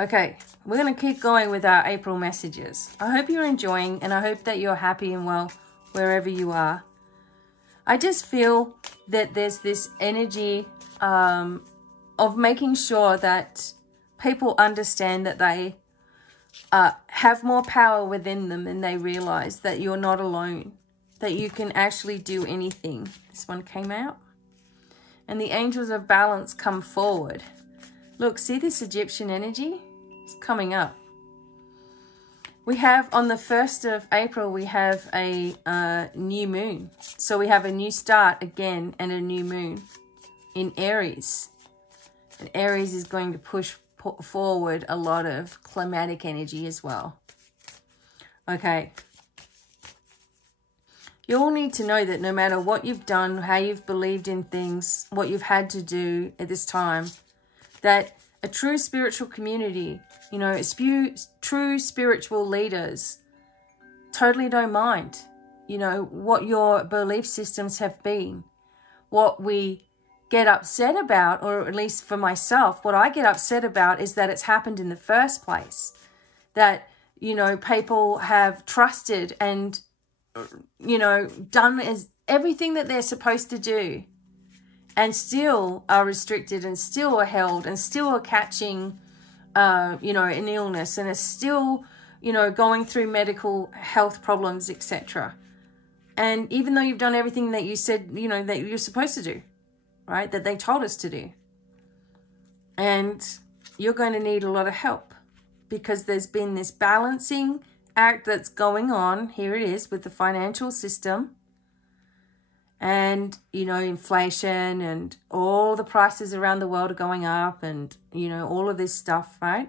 Okay, we're going to keep going with our April messages. I hope you're enjoying, and I hope that you're happy and well wherever you are. I just feel that there's this energy of making sure that people understand that they have more power within them than they realize, that you're not alone, that you can actually do anything. This one came out. And the angels of balance come forward. Look, see this Egyptian energy? It's coming up. We have, on the 1st of April, we have a new moon. So we have a new start again and a new moon in Aries. And Aries is going to push forward a lot of climatic energy as well. Okay. You all need to know that no matter what you've done, how you've believed in things, what you've had to do at this time, that a true spiritual community, you know, true spiritual leaders totally don't mind, you know, what your belief systems have been. What we get upset about, or at least for myself, what I get upset about is that it's happened in the first place. That, you know, people have trusted and, you know, done everything that they're supposed to do, and still are restricted, and still are held, and still are catching, you know, an illness, and are still, you know, going through medical health problems, etc. And even though you've done everything that you said, you know, that you're supposed to do, right, that they told us to do, and you're going to need a lot of help, because there's been this balancing act that's going on. Here it is with the financial system. And, you know, inflation and all the prices around the world are going up, and, you know, all of this stuff, right?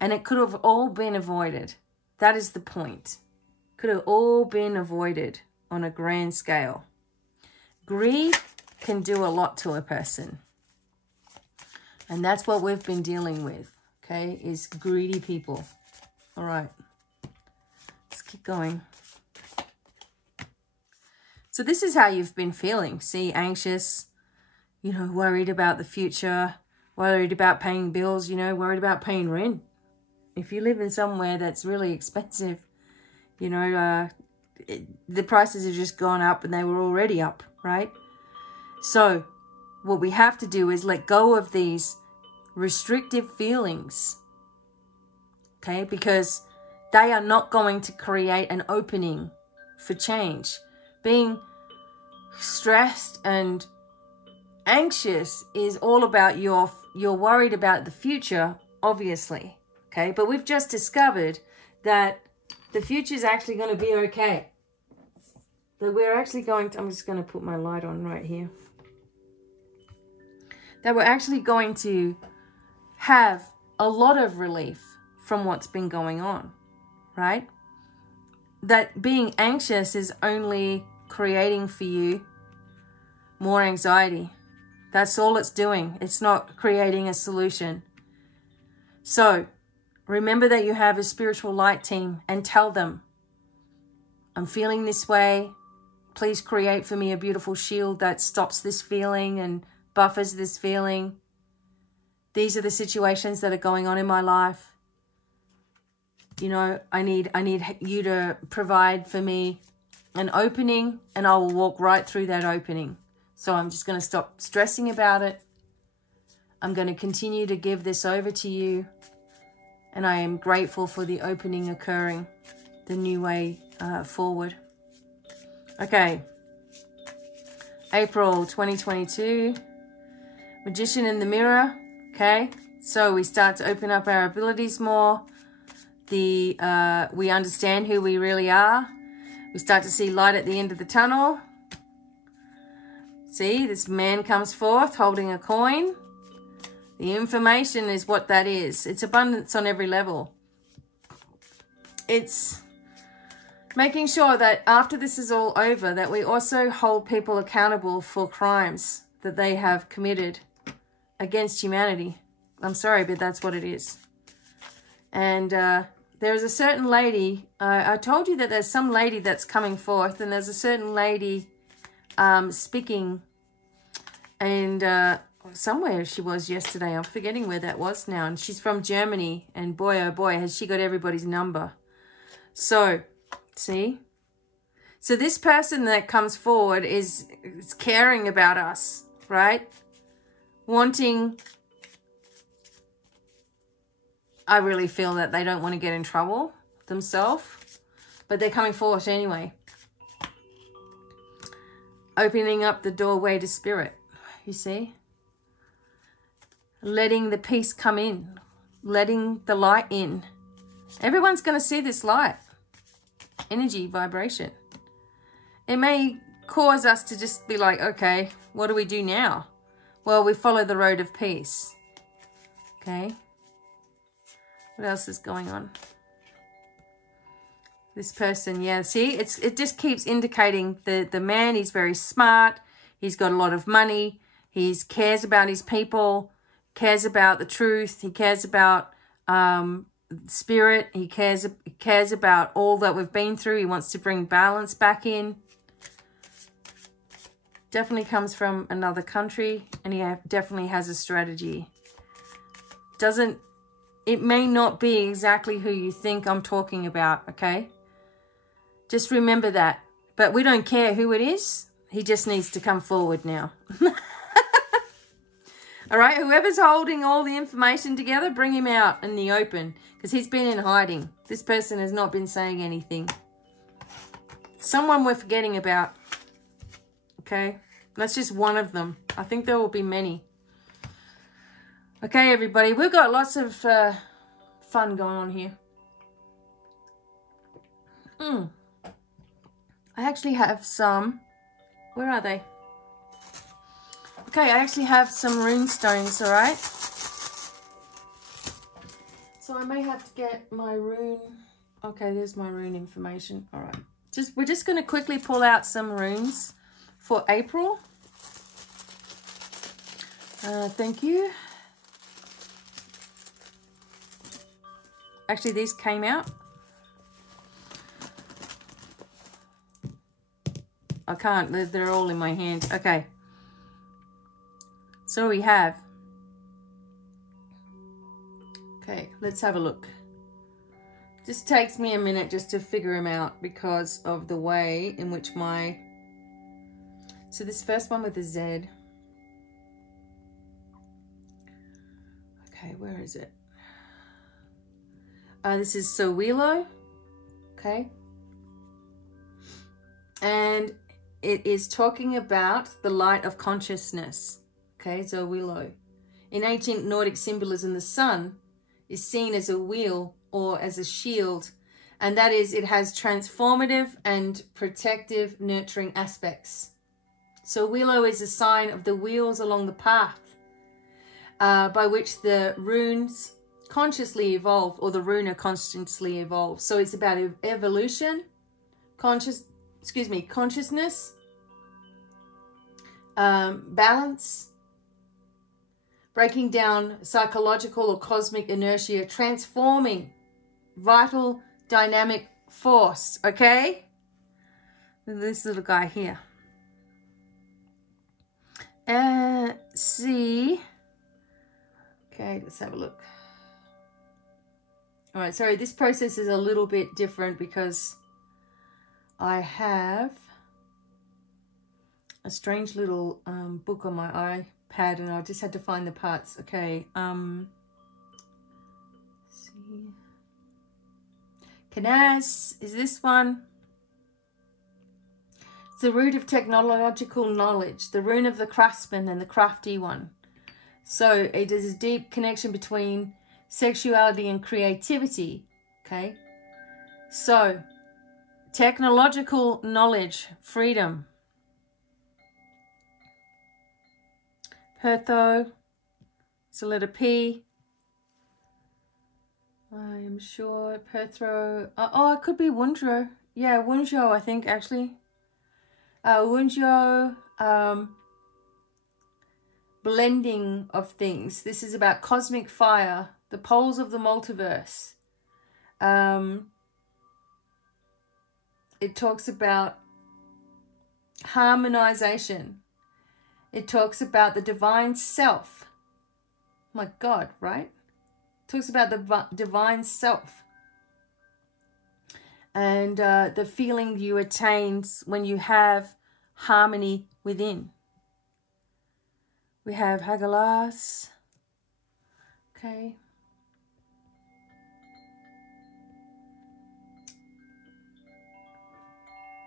And it could have all been avoided. That is the point. Could have all been avoided on a grand scale. Greed can do a lot to a person. And that's what we've been dealing with, okay, is greedy people. All right. Let's keep going. So this is how you've been feeling. See, anxious, you know, worried about the future, worried about paying bills, you know, worried about paying rent. If you live in somewhere that's really expensive, you know, the prices have just gone up, and they were already up, right? So what we have to do is let go of these restrictive feelings, okay? Because they are not going to create an opening for change. Being stressed and anxious is all about you're worried about the future, obviously, okay? But we've just discovered that the future is actually going to be okay. That we're actually going to, I'm just going to put my light on right here. That we're actually going to have a lot of relief from what's been going on, right? That being anxious is only creating for you more anxiety. That's all it's doing. It's not creating a solution. So remember that you have a spiritual light team, and tell them, I'm feeling this way. Please create for me a beautiful shield that stops this feeling and buffers this feeling. These are the situations that are going on in my life. You know, I need you to provide for me an opening, and I will walk right through that opening. So I'm just going to stop stressing about it. I'm going to continue to give this over to you. And I am grateful for the opening occurring, the new way forward. Okay. April 2022. Magician in the mirror. Okay. So we start to open up our abilities more. We understand who we really are. We start to see light at the end of the tunnel. See, this man comes forth holding a coin. The information is what that is. It's abundance on every level. It's making sure that after this is all over, that we also hold people accountable for crimes that they have committed against humanity. I'm sorry, but that's what it is. And there's a certain lady, I told you that there's some lady that's coming forth, and there's a certain lady speaking, and somewhere she was yesterday. I'm forgetting where that was now. And she's from Germany. And boy, oh boy, has she got everybody's number. So, see? So this person that comes forward is caring about us, right? Wanting... I really feel that they don't want to get in trouble themselves. But they're coming forward anyway. Opening up the doorway to spirit, you see? Letting the peace come in. Letting the light in. Everyone's going to see this light. Energy, vibration. It may cause us to just be like, okay, what do we do now? Well, we follow the road of peace. Okay. What else is going on? This person, yeah, see, it just keeps indicating the man is very smart. He's got a lot of money. He cares about his people, cares about the truth. He cares about spirit. He cares about all that we've been through. He wants to bring balance back in. Definitely comes from another country, and he definitely has a strategy. It may not be exactly who you think I'm talking about, okay? Just remember that. But we don't care who it is. He just needs to come forward now. All right, whoever's holding all the information together, bring him out in the open, because he's been in hiding. This person has not been saying anything. Someone we're forgetting about. Okay, that's just one of them. I think there will be many. Okay, everybody, we've got lots of fun going on here. I actually have some, where are they? Okay, I actually have some rune stones, all right? So I may have to get my rune, okay, there's my rune information, all right. We're just going to quickly pull out some runes for April. Thank you. Actually, these came out. I can't, they're all in my hand. Okay. So we have. Okay, let's have a look. Just takes me a minute just to figure them out because of the way in which my... So this first one with the Z. Okay, where is it? This is Sowilo. Okay. And it is talking about the light of consciousness. Okay, Sowilo. In ancient Nordic symbolism, the sun is seen as a wheel or as a shield. And that is, it has transformative and protective, nurturing aspects. Sowilo is a sign of the wheels along the path by which the runes consciously evolve, or the rune consciously evolve. So it's about evolution, consciousness, balance, breaking down psychological or cosmic inertia, transforming vital dynamic force, okay? This little guy here. See. Okay, let's have a look. All right, sorry, this process is a little bit different because I have a strange little book on my iPad, and I just had to find the parts. Okay, see. Canas is this one. It's the root of technological knowledge, the rune of the craftsman and the crafty one. So it is a deep connection between sexuality and creativity, okay? So, technological knowledge, freedom. Pertho, it's a letter P. I am sure, Perthro, oh, it could be Wunjo. Yeah, Wunjo, I think, actually. Wunjo, blending of things. This is about cosmic fire, the poles of the multiverse. It talks about harmonization It talks about the divine self. My God, right? It talks about the divine self. And the feeling you attain when you have harmony within. We have Hagalas. Okay.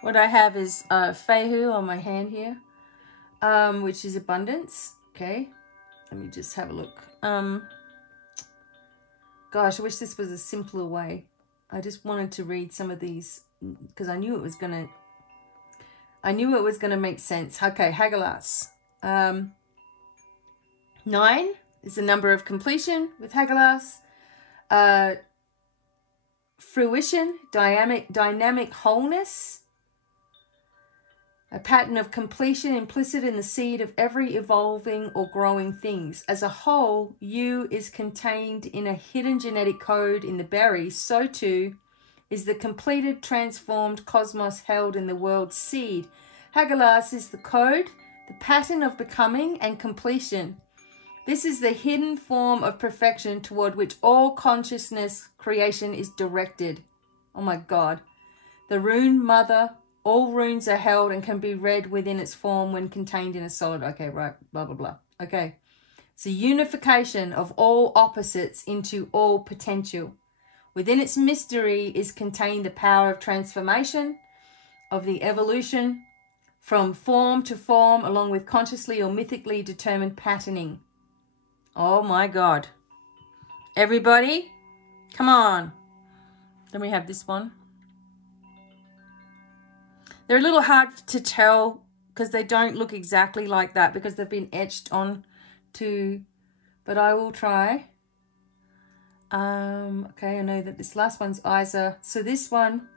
What I have is Fehu on my hand here, which is abundance. Okay. Let me just have a look. Gosh, I wish this was a simpler way. I just wanted to read some of these because I knew it was gonna make sense. Okay, Hagalas. 9 is the number of completion with Hagalas. Fruition, dynamic wholeness. A pattern of completion implicit in the seed of every evolving or growing things. As a whole, you is contained in a hidden genetic code in the berry. So too is the completed, transformed cosmos held in the world's seed. Hagalas is the code, the pattern of becoming and completion. This is the hidden form of perfection toward which all consciousness creation is directed. Oh my God. The rune mother. All runes are held and can be read within its form when contained in a solid. Okay, right, blah, blah, blah. Okay. It's a unification of all opposites into all potential. Within its mystery is contained the power of transformation, of the evolution from form to form, along with consciously or mythically determined patterning. Oh my God. Everybody, come on. Then we have this one. They're a little hard to tell because they don't look exactly like that because they've been etched on to, but I will try. Okay, I know that this last one's Isa. So this one,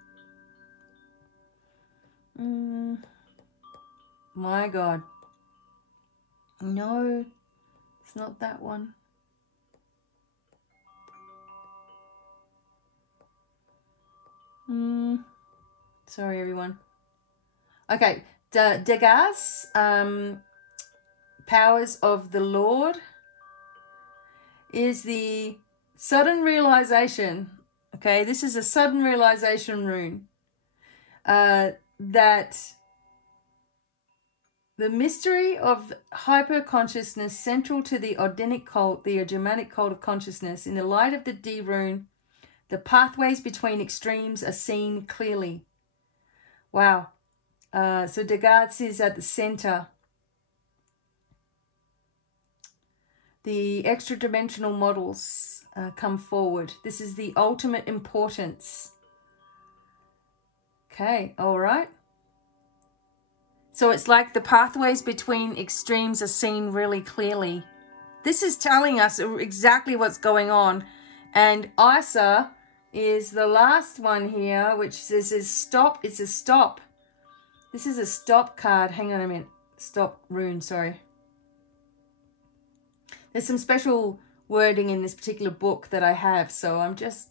my God. No, it's not that one. Sorry, everyone. Okay, Degas, powers of the Lord, is the sudden realization. Okay, this is a sudden realization rune. That the mystery of hyper-consciousness central to the Odinic cult, the Germanic cult of consciousness, in the light of the D rune, the pathways between extremes are seen clearly. Wow. So Degas is at the center. The extra-dimensional models come forward. This is the ultimate importance. Okay, all right. So it's like the pathways between extremes are seen really clearly. This is telling us exactly what's going on. And Isa is the last one here, which says is stop. It's a stop. This is a stop card. Hang on a minute. Stop rune, sorry. There's some special wording in this particular book that I have, so I'm just...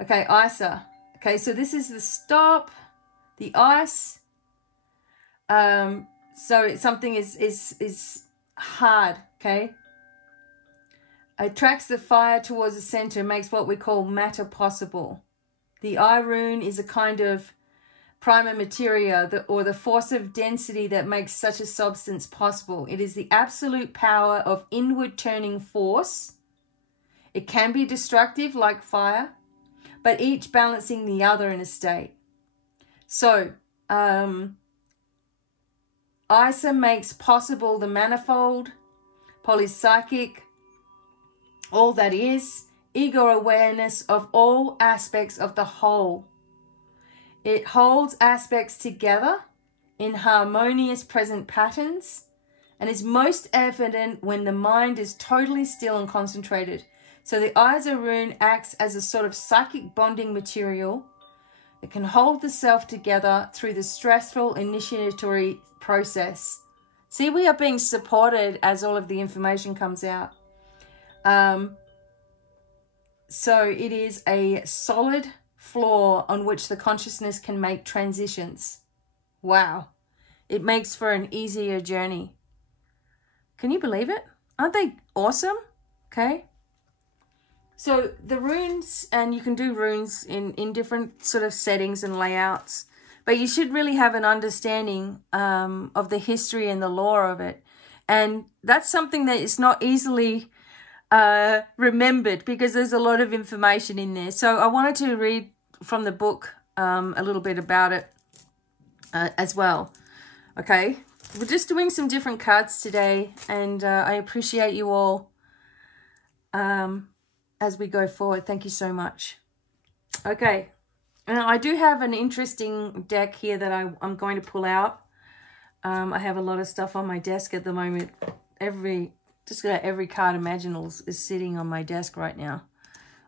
Okay, Isa. Okay, so this is the stop, the ice. So something is hard, okay? Attracts the fire towards the center, makes what we call matter possible. The I rune is a kind of prima materia, or the force of density that makes such a substance possible. It is the absolute power of inward turning force. It can be destructive like fire, but each balancing the other in a state. So, Isa makes possible the manifold, polypsychic, all that is, ego awareness of all aspects of the whole. It holds aspects together in harmonious present patterns and is most evident when the mind is totally still and concentrated. So the Isa rune acts as a sort of psychic bonding material. It can hold the self together through the stressful initiatory process. See, we are being supported as all of the information comes out. So it is a solid floor on which the consciousness can make transitions. Wow. It makes for an easier journey. Can you believe it? Aren't they awesome? Okay. So the runes, and you can do runes in different sort of settings and layouts, but you should really have an understanding of the history and the lore of it. And that's something that is not easily remembered, because there's a lot of information in there. So I wanted to read from the book a little bit about it as well. Okay, we're just doing some different cards today, and I appreciate you all as we go forward. Thank you so much. Okay, now I do have an interesting deck here that I'm going to pull out. I have a lot of stuff on my desk at the moment. Just about every card imaginable is sitting on my desk right now.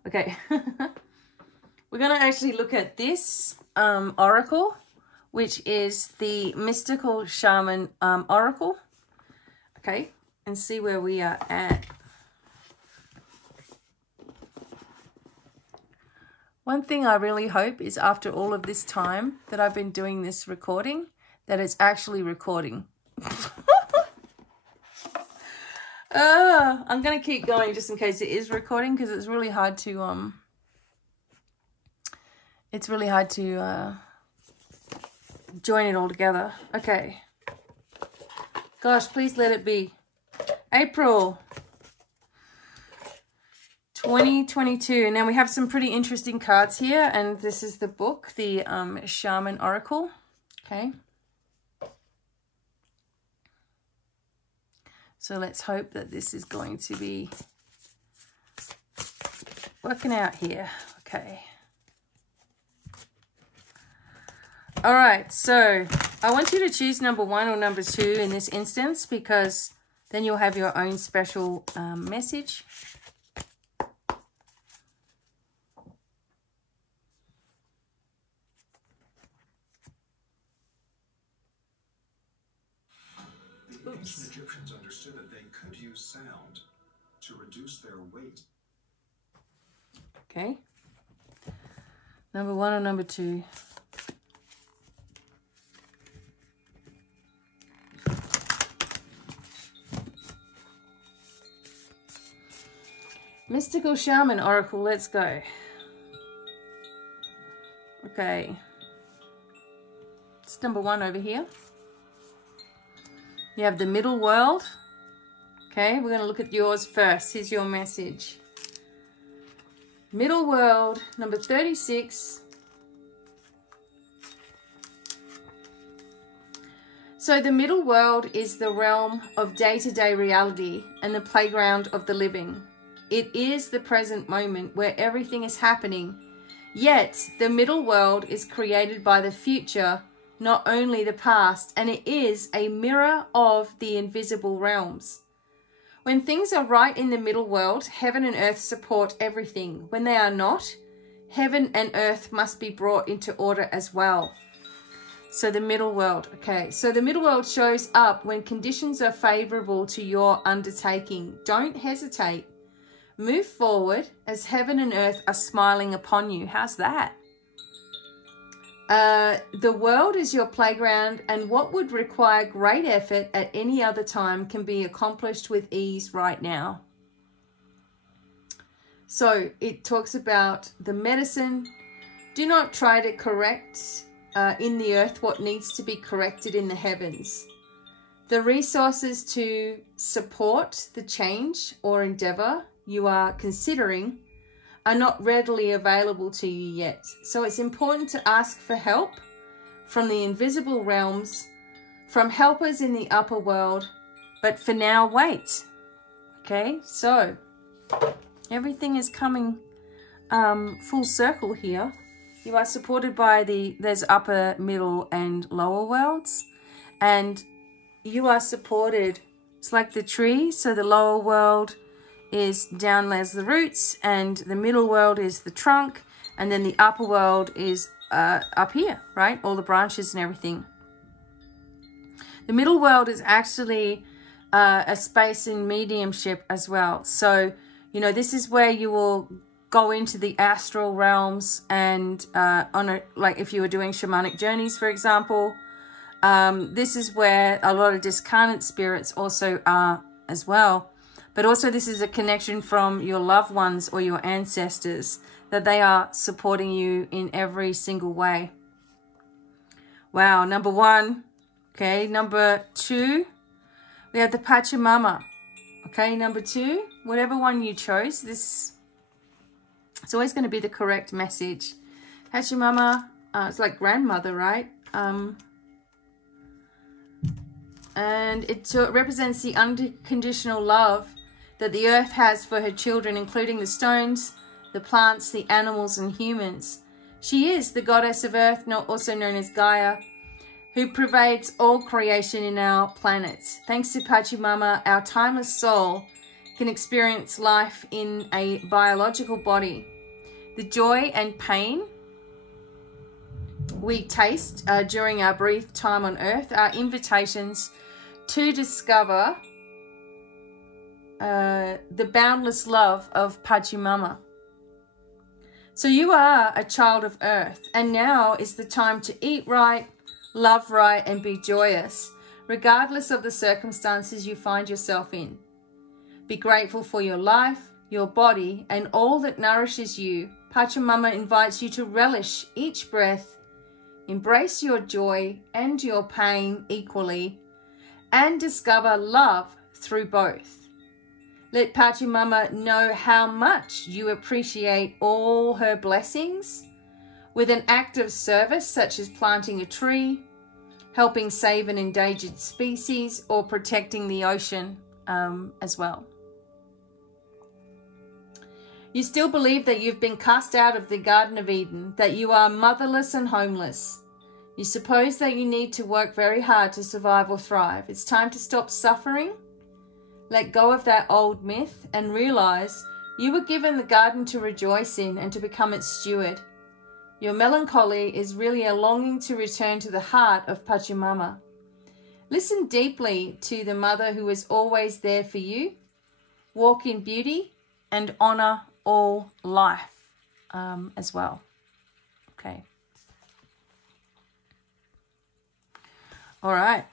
Okay, we're going to actually look at this oracle, which is the Mystical Shaman oracle. Okay, and see where we are at. One thing I really hope is, after all of this time that I've been doing this recording, that it's actually recording. I'm going to keep going just in case it is recording, because it's really hard to join it all together. Okay. Gosh, please let it be April 2022. Now we have some pretty interesting cards here, and this is the book, the Shaman Oracle. Okay. So let's hope that this is going to be working out here. Okay. All right, so I want you to choose number 1 or number 2 in this instance, because then you'll have your own special message. The ancient Egyptians understood that they could use sound to reduce their weight. Okay. Number 1 or number 2? Mystical Shaman Oracle, let's go. Okay. It's number 1 over here. You have the middle world. Okay, we're going to look at yours first. Here's your message. Middle world, number 36. So the middle world is the realm of day-to-day reality and the playground of the living. It is the present moment where everything is happening. Yet the middle world is created by the future, not only the past, and it is a mirror of the invisible realms. When things are right in the middle world, heaven and earth support everything. When they are not, heaven and earth must be brought into order as well. So the middle world, okay. So the middle world shows up when conditions are favorable to your undertaking. Don't hesitate. Move forward as heaven and earth are smiling upon you. How's that? The world is your playground, and what would require great effort at any other time can be accomplished with ease right now. So it talks about the medicine. Do not try to correct in the earth what needs to be corrected in the heavens. The resources to support the change or endeavor you are considering are not readily available to you yet. So it's important to ask for help from the invisible realms, from helpers in the upper world, but for now, wait. Okay, so everything is coming full circle here. You are supported by there's upper, middle, and lower worlds, and you are supported. It's like the tree, so the lower world is down as the roots, and the middle world is the trunk, and then the upper world is up here, right? All the branches and everything. The middle world is actually a space in mediumship as well. So, you know, this is where you will go into the astral realms, and like if you were doing shamanic journeys, for example, This is where a lot of discarnate spirits also are as well. But also this is a connection from your loved ones or your ancestors, that they are supporting you in every single way. Wow, number one. Okay, number two, we have the Pachamama. Okay, number two, whatever one you chose, this it's always going to be the correct message. Pachamama, it's like grandmother, right? And it represents the unconditional love that the earth has for her children, including the stones, the plants, the animals, and humans. She is the goddess of earth, also known as Gaia, who pervades all creation in our planet. Thanks to Pachamama, our timeless soul can experience life in a biological body. The joy and pain we taste during our brief time on earth are invitations to discover the boundless love of Pachamama. So you are a child of earth, and now is the time to eat right, love right, and be joyous, regardless of the circumstances you find yourself in. Be grateful for your life, your body, and all that nourishes you. Pachamama invites you to relish each breath, embrace your joy and your pain equally, and discover love through both. Let Pachamama know how much you appreciate all her blessings with an act of service, such as planting a tree, helping save an endangered species, or protecting the ocean as well. You still believe that you've been cast out of the Garden of Eden, that you are motherless and homeless. You suppose that you need to work very hard to survive or thrive. It's time to stop suffering, let go of that old myth, and realize you were given the garden to rejoice in and to become its steward. Your melancholy is really a longing to return to the heart of Pachamama. Listen deeply to the mother who is always there for you. Walk in beauty and honor all life as well. Okay. All right.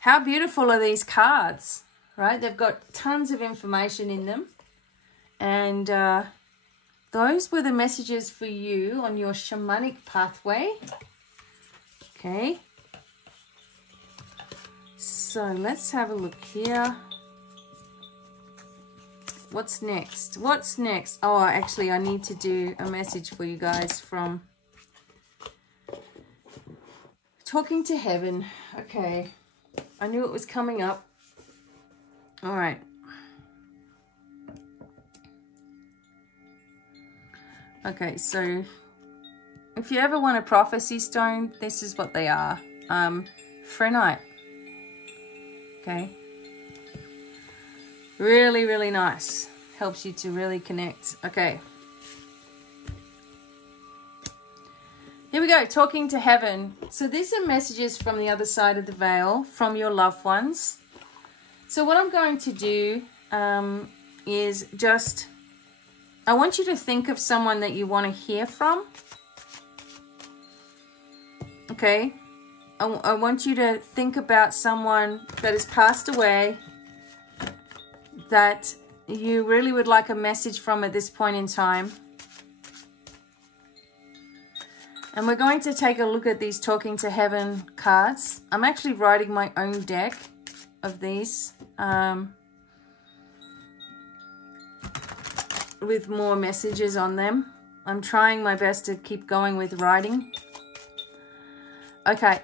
How beautiful are these cards, right? They've got tons of information in them. And those were the messages for you on your shamanic pathway. Okay. So let's have a look here. What's next? What's next? Oh, actually, I need to do a message for you guys from Talking to Heaven. Okay. I knew it was coming up. All right. Okay, so if you ever want a prophecy stone, this is what they are. Phrenite. Okay. Really, really nice. Helps you to really connect. Okay. Here we go. Talking to Heaven. So these are messages from the other side of the veil, from your loved ones. So what I'm going to do is just, I want you to think of someone that you want to hear from. Okay. I want you to think about someone that has passed away, that you really would like a message from at this point in time. And we're going to take a look at these Talking to Heaven cards. I'm actually writing my own deck of these with more messages on them. I'm trying my best to keep going with writing. Okay.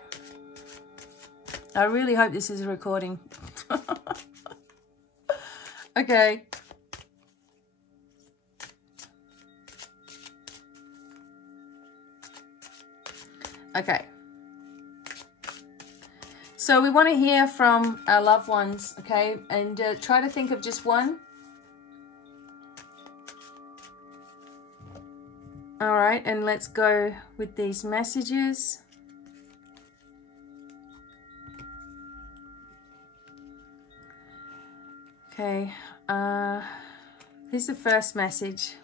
I really hope this is a recording. Okay. Okay. So we want to hear from our loved ones, okay? And try to think of just one. All right, and let's go with these messages. Okay, here's the first message.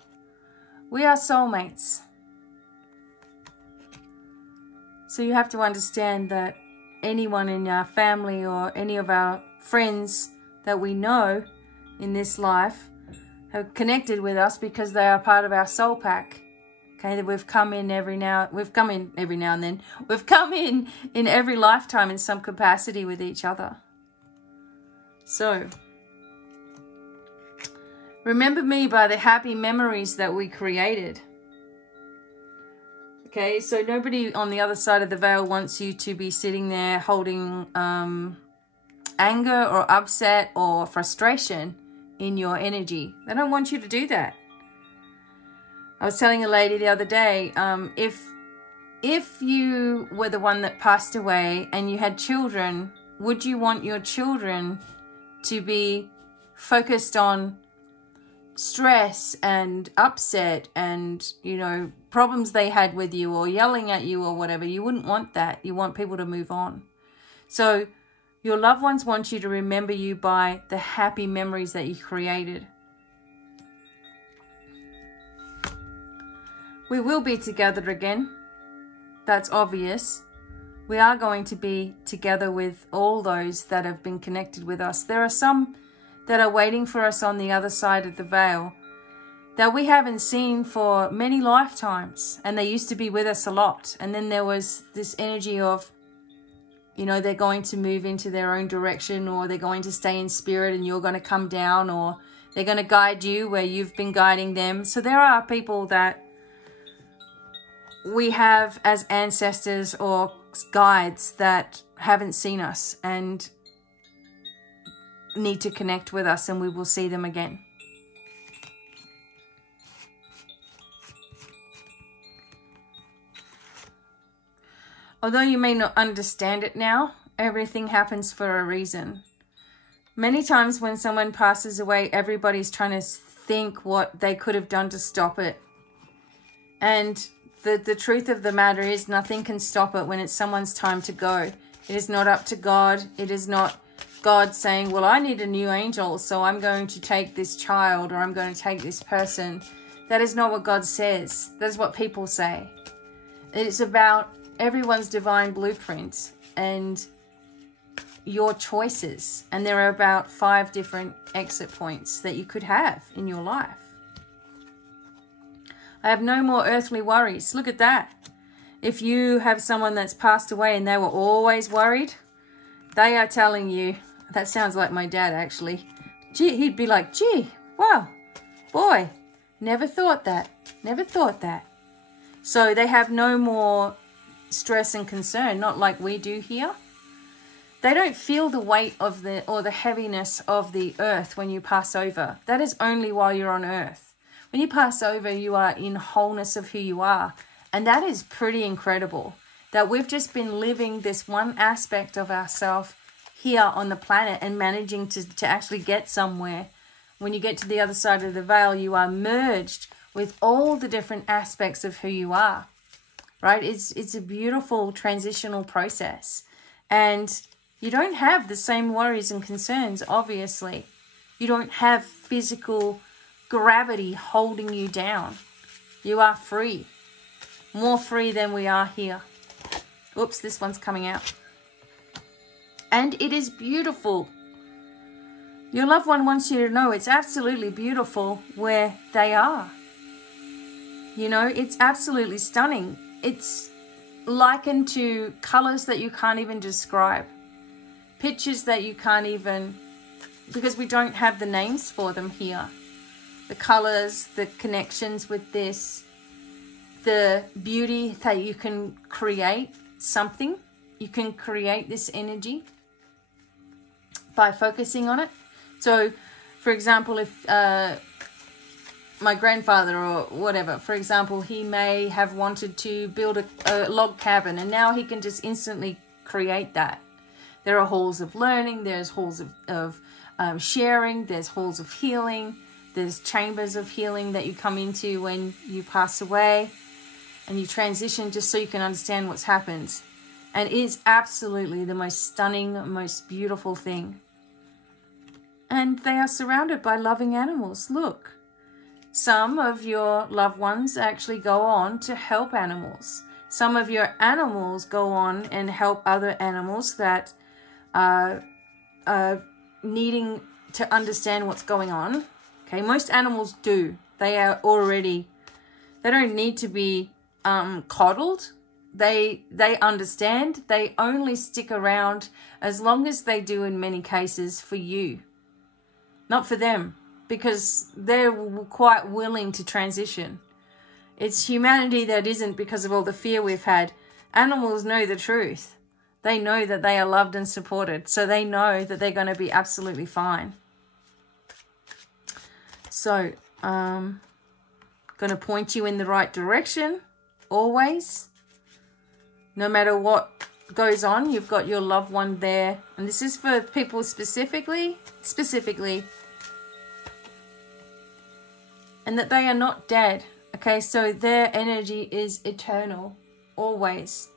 We are soulmates. So you have to understand that anyone in our family or any of our friends that we know in this life have connected with us because they are part of our soul pack. Okay, that we've come in every now and then. We've come in every lifetime in some capacity with each other. So, remember me by the happy memories that we created. Okay, so nobody on the other side of the veil wants you to be sitting there holding anger or upset or frustration in your energy. They don't want you to do that. I was telling a lady the other day, if you were the one that passed away and you had children, would you want your children to be focused on stress and upset and, you know, problems they had with you or yelling at you or whatever? You wouldn't want that. You want people to move on. So your loved ones want you to remember you by the happy memories that you created. We will be together again. That's obvious. We are going to be together with all those that have been connected with us. There are some that are waiting for us on the other side of the veil that we haven't seen for many lifetimes, and they used to be with us a lot. And then there was this energy of, you know, they're going to move into their own direction, or they're going to stay in spirit and you're going to come down, or they're going to guide you where you've been guiding them. So there are people that we have as ancestors or guides that haven't seen us and need to connect with us, and we will see them again. Although you may not understand it now, everything happens for a reason. Many times when someone passes away, everybody's trying to think what they could have done to stop it. And the truth of the matter is nothing can stop it when it's someone's time to go. It is not up to God. It is not God saying, well, I need a new angel, so I'm going to take this child, or I'm going to take this person. That is not what God says. That's what people say. It's about everyone's divine blueprints and your choices. And there are about 5 different exit points that you could have in your life. I have no more earthly worries. Look at that. If you have someone that's passed away and they were always worried, they are telling you, that sounds like my dad actually. Gee, he'd be like, gee, wow, boy, never thought that. Never thought that. So they have no more stress and concern, not like we do here. They don't feel the weight of the heaviness of the earth when you pass over. That is only while you're on earth. When you pass over, you are in wholeness of who you are. And that is pretty incredible, that we've just been living this one aspect of ourselves here on the planet and managing to actually get somewhere. When you get to the other side of the veil, you are merged with all the different aspects of who you are, right? It's a beautiful transitional process. And you don't have the same worries and concerns, obviously. You don't have physical gravity holding you down. You are free. More free than we are here. Oops, this one's coming out. And it is beautiful. Your loved one wants you to know it's absolutely beautiful where they are. You know, it's absolutely stunning. It's likened to colors that you can't even describe. Pictures that you can't even, because we don't have the names for them here. The colors, the connections with this, the beauty that you can create something. You can create this energy by focusing on it. So, for example, if my grandfather or whatever, for example, he may have wanted to build a log cabin, and now he can just instantly create that. There are halls of learning, there's halls of sharing, there's halls of healing, there's chambers of healing that you come into when you pass away and you transition, just so you can understand what's happened. And it is absolutely the most stunning, most beautiful thing. And they are surrounded by loving animals. Look, some of your loved ones actually go on to help animals. some of your animals go on and help other animals that are needing to understand what's going on. Okay, most animals do. They don't need to be coddled. They understand. They only stick around as long as they do in many cases for you, not for them, because they're quite willing to transition. It's humanity that isn't, because of all the fear we've had. Animals know the truth. They know that they are loved and supported, so they know that they're going to be absolutely fine. So, going to point you in the right direction, always. No matter what goes on, you've got your loved one there. And this is for people specifically. And that they are not dead. Okay, so their energy is eternal, always.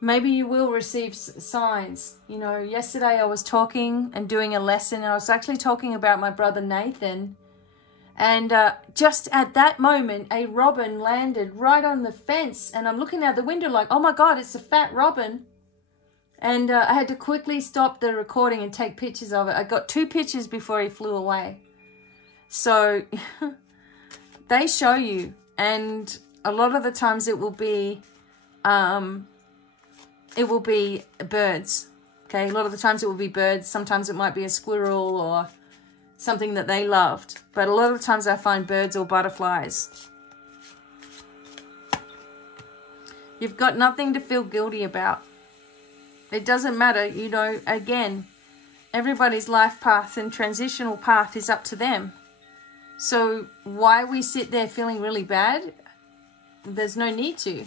Maybe you will receive signs. You know, yesterday I was talking and doing a lesson, and I was actually talking about my brother Nathan. And just at that moment, a robin landed right on the fence. And I'm looking out the window like, oh my God, it's a fat robin. And I had to quickly stop the recording and take pictures of it. I got 2 pictures before he flew away. So they show you. And a lot of the times it will be birds. Okay, a lot of the times it will be birds. Sometimes it might be a squirrel or something that they loved. But a lot of the times I find birds or butterflies. You've got nothing to feel guilty about. It doesn't matter, you know, again, everybody's life path and transitional path is up to them. So why we sit there feeling really bad, there's no need to.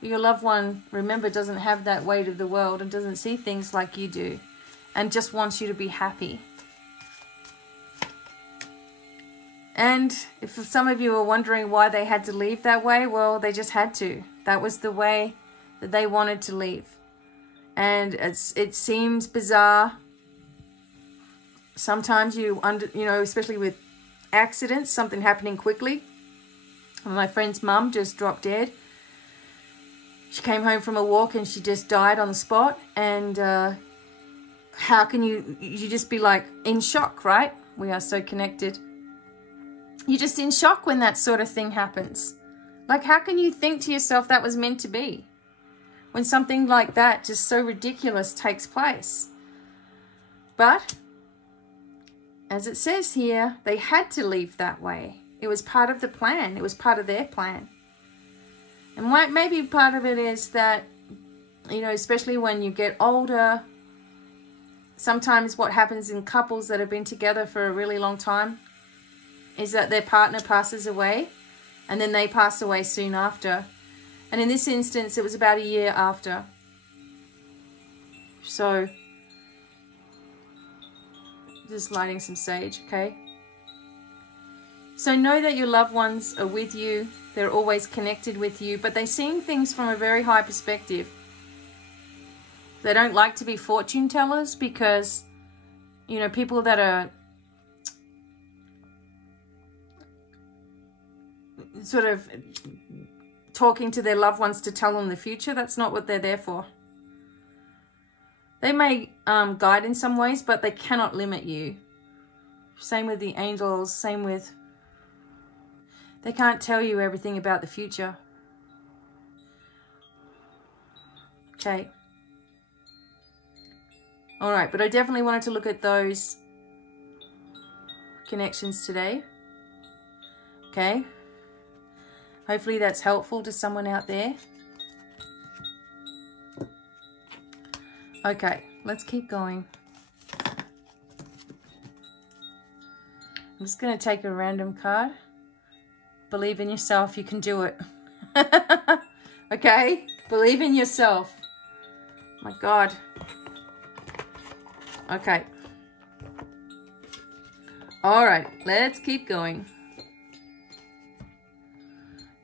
Your loved one, remember, doesn't have that weight of the world and doesn't see things like you do and just wants you to be happy. And if some of you are wondering why they had to leave that way, well, they just had to. That was the way that they wanted to leave. And it seems bizarre. Sometimes you know, especially with accidents, something happening quickly. My friend's mum just dropped dead. She came home from a walk and she just died on the spot. And how can you just be like in shock, right? We are so connected. You're just in shock when that sort of thing happens. Like, how can you think to yourself that was meant to be? When something like that, just so ridiculous, takes place. But, as it says here, they had to leave that way. It was part of the plan. It was part of their plan. And maybe part of it is that, you know, especially when you get older, sometimes what happens in couples that have been together for a really long time is that their partner passes away and then they pass away soon after. And in this instance, it was about a year after. So, just lighting some sage, okay? So know that your loved ones are with you. They're always connected with you, but they're seeing things from a very high perspective. They don't like to be fortune tellers because, you know, people that are sort of talking to their loved ones to tell them the future, that's not what they're there for. They may guide in some ways, but they cannot limit you. Same with the angels, same with... They can't tell you everything about the future. Okay. Alright, but I definitely wanted to look at those connections today. Okay. Hopefully that's helpful to someone out there. Okay, let's keep going. I'm just going to take a random card. Believe in yourself, you can do it. Okay? Believe in yourself. My God. Okay. Alright, let's keep going.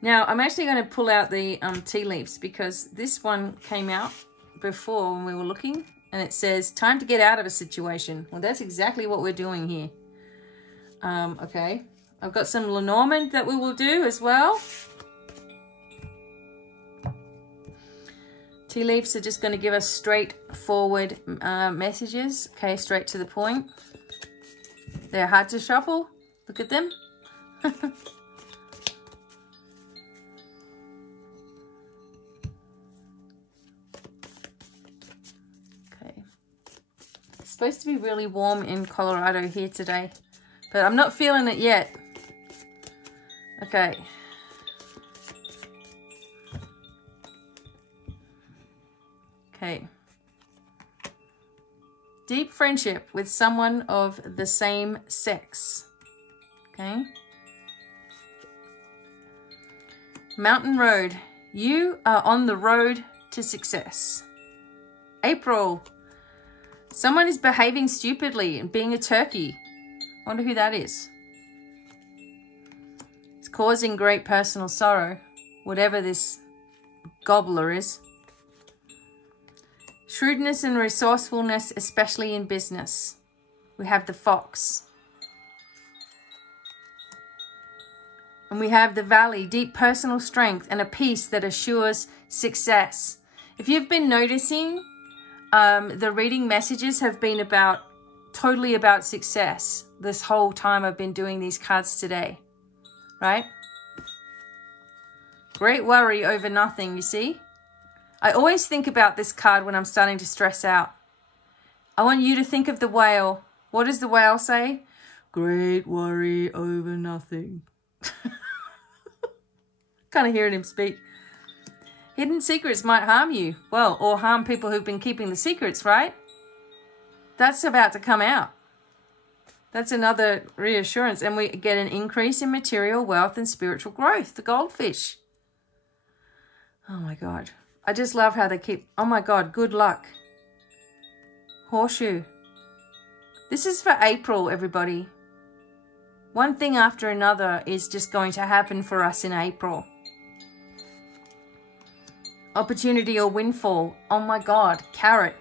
Now, I'm actually going to pull out the tea leaves because this one came out before when we were looking. And it says, time to get out of a situation. Well, that's exactly what we're doing here. Okay. I've got some Lenormand that we will do as well. Tea leaves are just going to give us straightforward messages. Okay, straight to the point. They're hard to shuffle. Look at them. Supposed to be really warm in Colorado here today, but I'm not feeling it yet. Okay. Okay. Deep friendship with someone of the same sex. Okay. Mountain road. You are on the road to success. April. Someone is behaving stupidly and being a turkey. Wonder who that is. It's causing great personal sorrow, whatever this gobbler is. Shrewdness and resourcefulness, especially in business. We have the fox. And we have the valley, deep personal strength and a peace that assures success. If you've been noticing, the reading messages have been totally about success this whole time I've been doing these cards today, right? Great worry over nothing, you see? I always think about this card when I'm starting to stress out. I want you to think of the whale. What does the whale say? Great worry over nothing. Kind of hearing him speak. Hidden secrets might harm you. Well, or harm people who've been keeping the secrets, right? That's about to come out. That's another reassurance. And we get an increase in material wealth and spiritual growth. The goldfish. Oh my God. I just love how they keep... Oh my God, good luck. Horseshoe. This is for April, everybody. One thing after another is just going to happen for us in April. Opportunity or windfall. Oh my God. Carrot.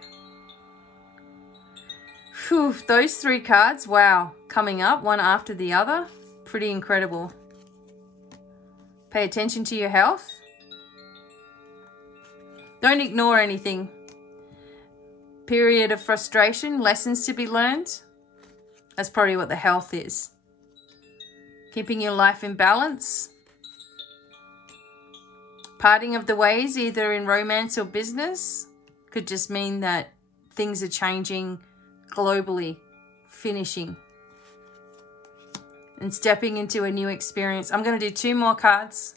Whew, those three cards, wow. Coming up one after the other. Pretty incredible. Pay attention to your health. Don't ignore anything. Period of frustration. Lessons to be learned. That's probably what the health is. Keeping your life in balance. Parting of the ways, either in romance or business, could just mean that things are changing globally, finishing, and stepping into a new experience. I'm going to do 2 more cards.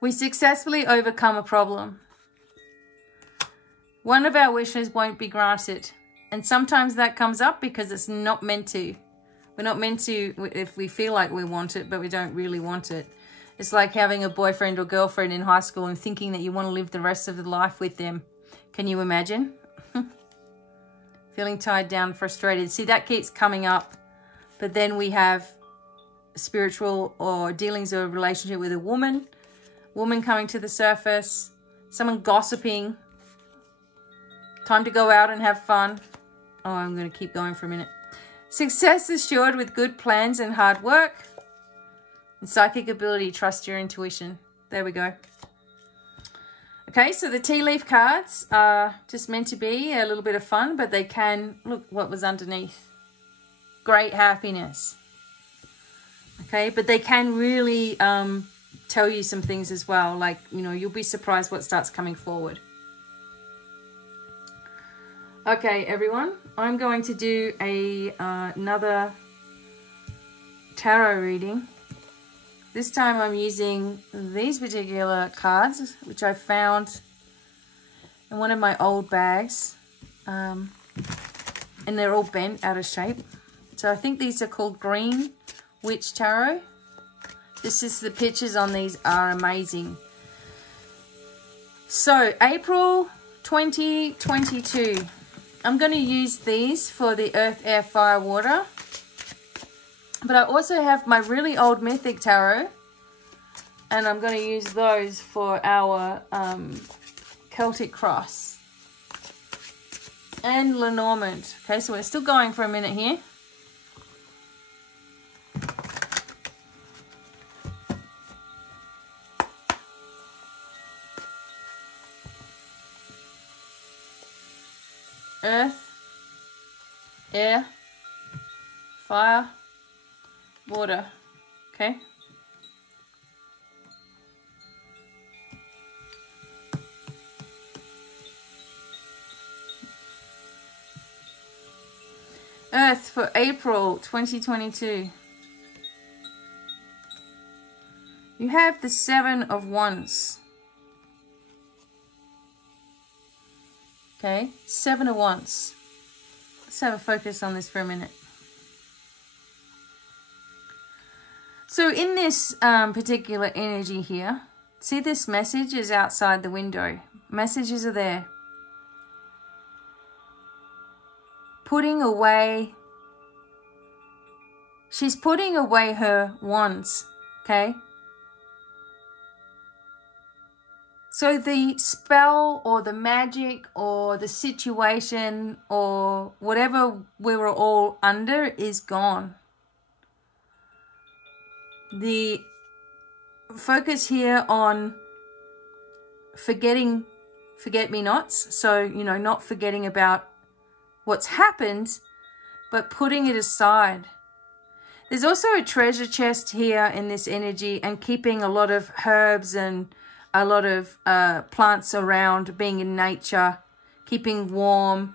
We successfully overcome a problem. One of our wishes won't be granted, and sometimes that comes up because it's not meant to. We're not meant to if we feel like we want it, but we don't really want it. It's like having a boyfriend or girlfriend in high school and thinking that you want to live the rest of the life with them. Can you imagine? Feeling tied down, frustrated. See, that keeps coming up. But then we have spiritual or dealings or a relationship with a woman coming to the surface, someone gossiping, time to go out and have fun. Oh, I'm going to keep going for a minute. Success assured with good plans and hard work. And psychic ability, trust your intuition. There we go. Okay, so the tea leaf cards are just meant to be a little bit of fun, but they can, look what was underneath. Great happiness. Okay, but they can really tell you some things as well. Like, you know, you'll be surprised what starts coming forward. Okay, everyone, I'm going to do another tarot reading. This time I'm using these particular cards, which I found in one of my old bags. And they're all bent out of shape. So I think these are called Green Witch Tarot. The pictures on these are amazing. So April 2022. I'm going to use these for the Earth, Air, Fire, Water. But I also have my really old Mythic Tarot. And I'm going to use those for our Celtic Cross. And Lenormand. Okay, so we're still going for a minute here. earth, air, fire, water. Okay? Earth for April 2022. You have the 7 of Wands. Okay, 7 of Wands. Let's have a focus on this for a minute. So in this particular energy here, see this message is outside the window. Messages are there. Putting away, she's putting away her wands, okay? So the spell or the magic or the situation or whatever we were all under is gone. The focus here on forget-me-nots, so, you know, not forgetting about what's happened, but putting it aside. There's also a treasure chest here in this energy, and keeping a lot of herbs and a lot of plants around, being in nature, keeping warm,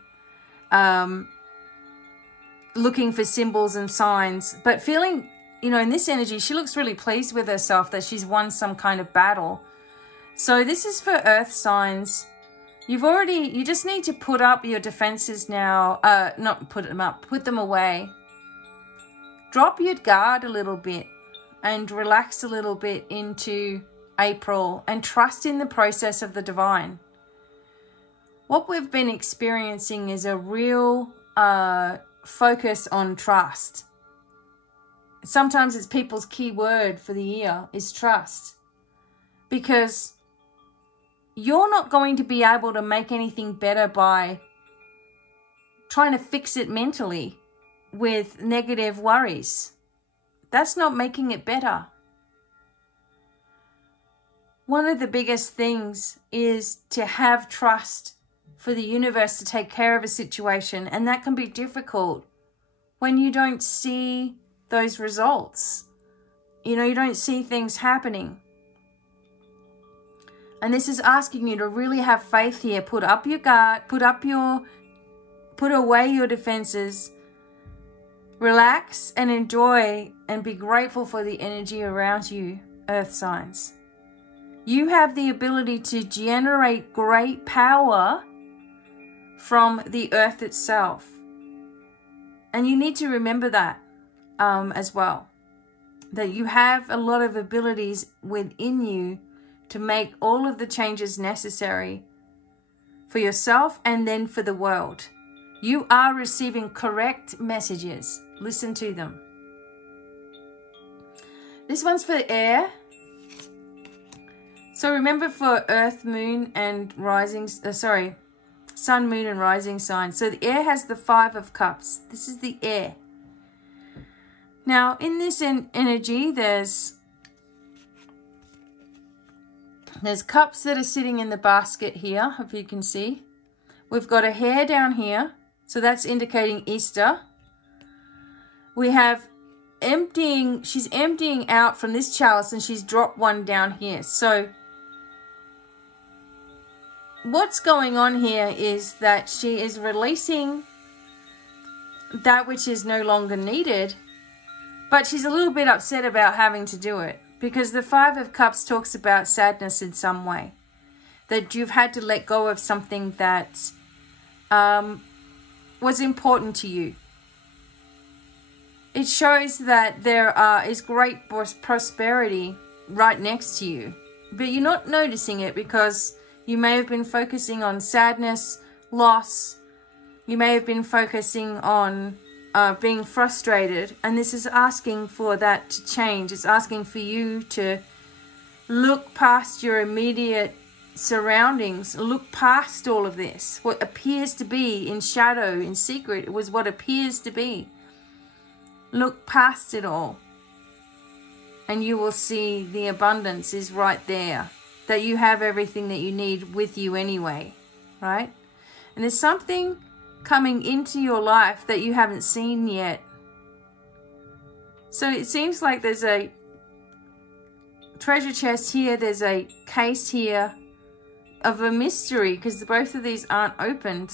looking for symbols and signs, but feeling, you know, in this energy, she looks really pleased with herself that she's won some kind of battle. So this is for earth signs. You just need to put up your defenses now. Not put them up, put them away. Drop your guard a little bit and relax a little bit into April and trust in the process of the divine. What we've been experiencing is a real focus on trust. Sometimes it's people's key word for the year is trust. Because you're not going to be able to make anything better by trying to fix it mentally with negative worries. That's not making it better. One of the biggest things is to have trust for the universe to take care of a situation, and that can be difficult when you don't see those results. You know, you don't see things happening. And this is asking you to really have faith here. Put up your guard, put away your defenses, relax and enjoy and be grateful for the energy around you, earth signs. You have the ability to generate great power from the earth itself. And you need to remember that as well. That you have a lot of abilities within you to make all of the changes necessary for yourself and then for the world. You are receiving correct messages. Listen to them. This one's for air. So remember, for earth, moon and rising, sun, moon and rising signs. So the air has the 5 of cups. This is the air. Now in this energy, there's cups that are sitting in the basket here, if you can see. We've got a hare down here, so that's indicating Easter. We have she's emptying out from this chalice, and she's dropped one down here. So what's going on here is that she is releasing that which is no longer needed, but she's a little bit upset about having to do it. Because the 5 of Cups talks about sadness in some way. That you've had to let go of something that was important to you. It shows that there is great prosperity right next to you. But you're not noticing it because you may have been focusing on sadness, loss. You may have been focusing on being frustrated, and this is asking for that to change. It's asking for you to look past your immediate surroundings, look past all of this. What appears to be in shadow, in secret, it was what appears to be. Look past it all, and you will see the abundance is right there, that you have everything that you need with you anyway, right? And there's something coming into your life that you haven't seen yet. So it seems like there's a treasure chest here, there's a case here of a mystery, because both of these aren't opened.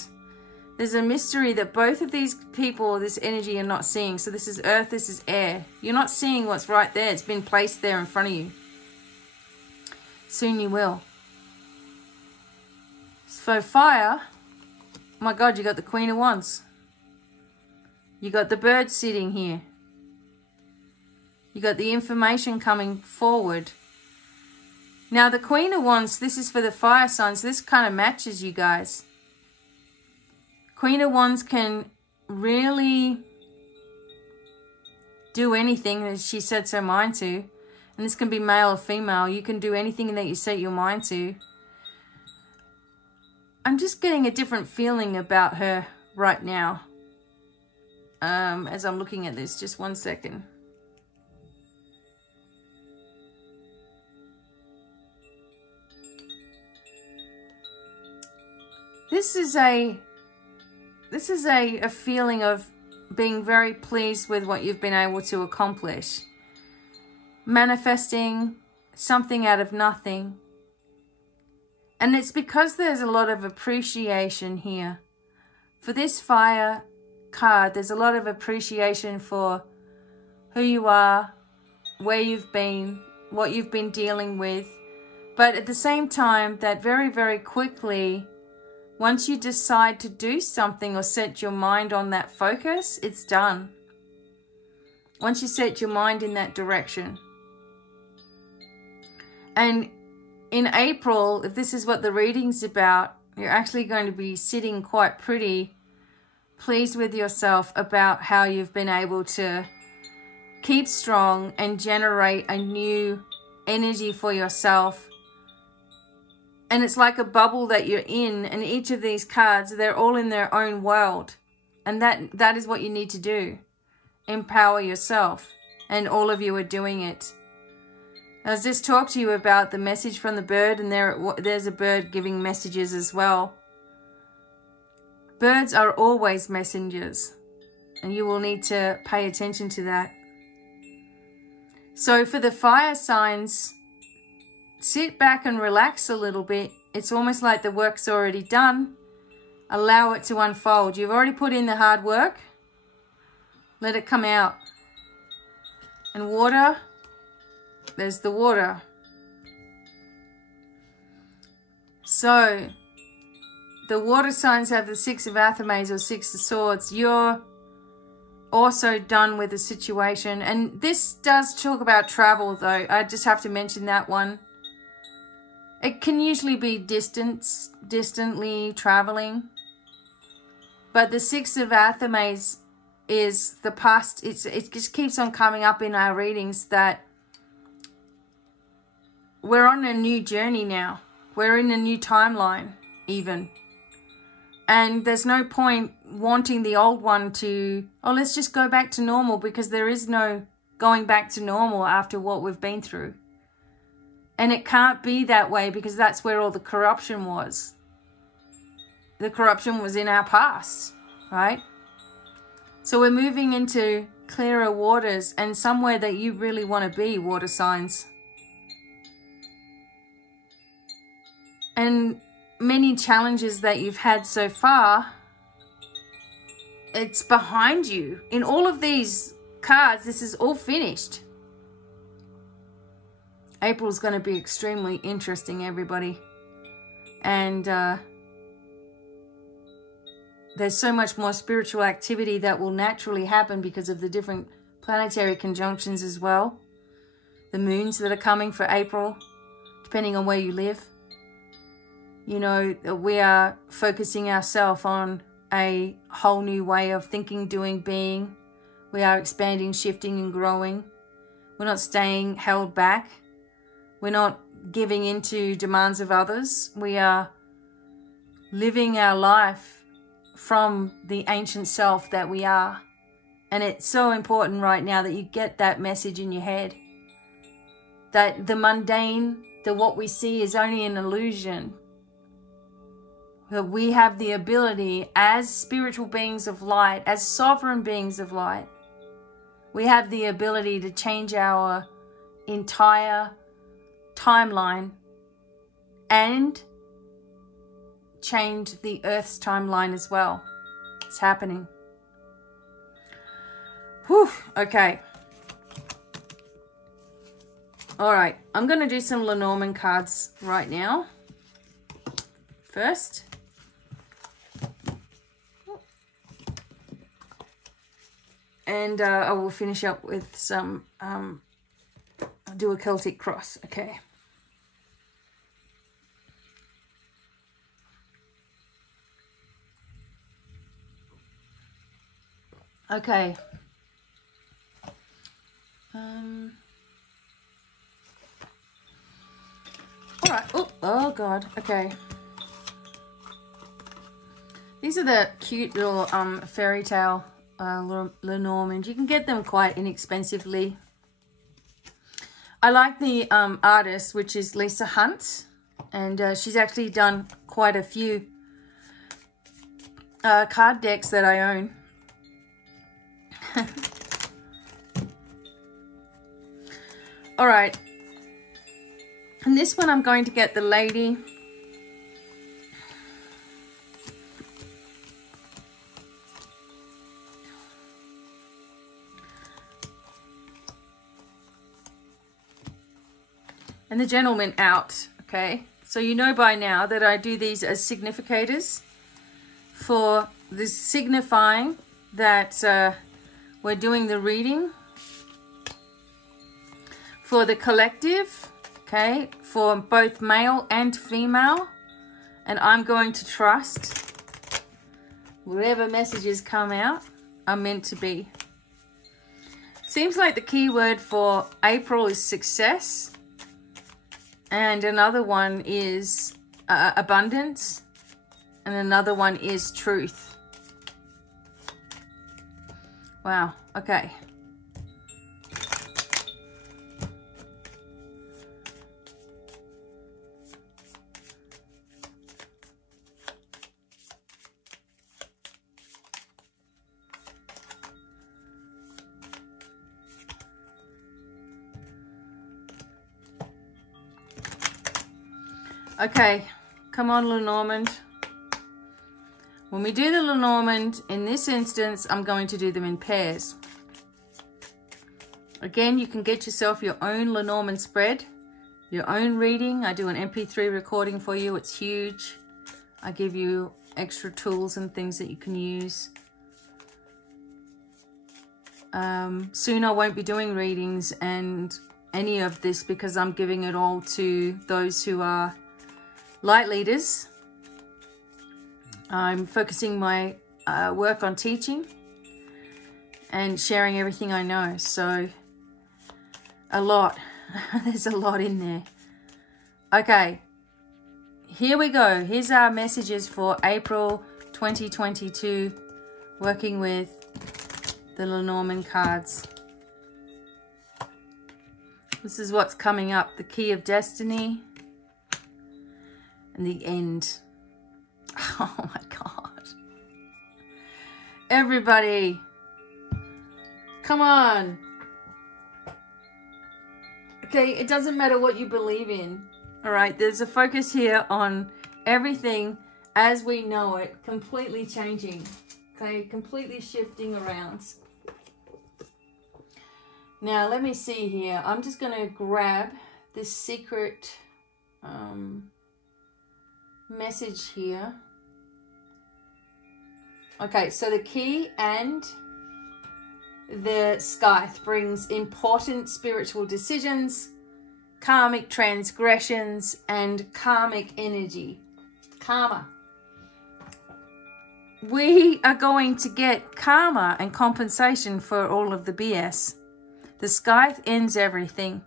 There's a mystery that both of these people, this energy, are not seeing. So this is earth, this is air. You're not seeing what's right there. It's been placed there in front of you. Soon you will. So fire, oh my God, you got the Queen of Wands. You got the bird sitting here. You got the information coming forward. Now the Queen of Wands, this is for the fire signs. This kind of matches you guys. Queen of Wands can really do anything that she sets her mind to. And this can be male or female. You can do anything that you set your mind to. I'm just getting a different feeling about her right now. As I'm looking at this, just one second. This is a feeling of being very pleased with what you've been able to accomplish. Manifesting something out of nothing. And it's because there's a lot of appreciation here. For this fire card, there's a lot of appreciation for who you are, where you've been, what you've been dealing with. But at the same time, that very, very quickly, once you decide to do something or set your mind on that focus, it's done. Once you set your mind in that direction. And in April, if this is what the reading's about, you're actually going to be sitting quite pretty, pleased with yourself about how you've been able to keep strong and generate a new energy for yourself. And it's like a bubble that you're in, and each of these cards, they're all in their own world. And that is what you need to do. Empower yourself. And all of you are doing it. I was just talking to you about the message from the bird, and there's a bird giving messages as well. Birds are always messengers, and you will need to pay attention to that. So for the fire signs, sit back and relax a little bit. It's almost like the work's already done. Allow it to unfold. You've already put in the hard work. Let it come out. And water, there's the water. So the water signs have the Six of Athames or Six of Swords. You're also done with the situation. And this does talk about travel, though. I just have to mention that one. It can usually be distantly traveling. But the Six of Athames is the past. It just keeps on coming up in our readings that we're on a new journey now. We're in a new timeline, even. And there's no point wanting the old one to, oh, let's just go back to normal, because there is no going back to normal after what we've been through. And it can't be that way, because that's where all the corruption was. The corruption was in our past, right? So we're moving into clearer waters and somewhere that you really want to be, water signs. And many challenges that you've had so far, it's behind you. In all of these cards, this is all finished. April's going to be extremely interesting, everybody. And there's so much more spiritual activity that will naturally happen because of the different planetary conjunctions as well. The moons that are coming for April, depending on where you live. You know, we are focusing ourselves on a whole new way of thinking, doing, being. We are expanding, shifting, and growing. We're not staying held back. We're not giving into demands of others. We are living our life from the ancient self that we are. And it's so important right now that you get that message in your head. That the mundane, what we see is only an illusion. That we have the ability as spiritual beings of light, as sovereign beings of light, we have the ability to change our entire timeline and change the Earth's timeline as well. It's happening. Whew, okay. All right, I'm going to do some Lenormand cards right now. First. And I will finish up with some, I'll do a Celtic cross, okay. Okay. All right. Oh God. Okay. These are the cute little fairy tale Lenormand. You can get them quite inexpensively. I like the artist, which is Lisa Hunt, and she's actually done quite a few card decks that I own. All right, and this one I'm going to get the lady. And the gentleman out, okay? So you know by now that I do these as significators for this, signifying that we're doing the reading for the collective, okay? For both male and female. And I'm going to trust whatever messages come out are meant to be. Seems like the key word for April is success. And another one is abundance. And another one is truth. Wow. Okay. Okay, come on, Lenormand. When we do the Lenormand, in this instance, I'm going to do them in pairs. Again, you can get yourself your own Lenormand spread, your own reading. I do an MP3 recording for you. It's huge. I give you extra tools and things that you can use. Soon I won't be doing readings and any of this because I'm giving it all to those who are light leaders. I'm focusing my work on teaching and sharing everything I know. So a lot. There's a lot in there. Okay. Here we go. Here's our messages for April 2022, working with the Lenormand cards. This is what's coming up. The Key of Destiny. And the end. Oh my God. Everybody. Come on. Okay, it doesn't matter what you believe in. All right, there's a focus here on everything as we know it, completely changing. Okay, completely shifting around. Now, let me see here. I'm just going to grab this secret message here. Okay, so the key and the scythe brings important spiritual decisions, karmic transgressions, and karmic energy. Karma. We are going to get karma and compensation for all of the BS. The scythe ends everything.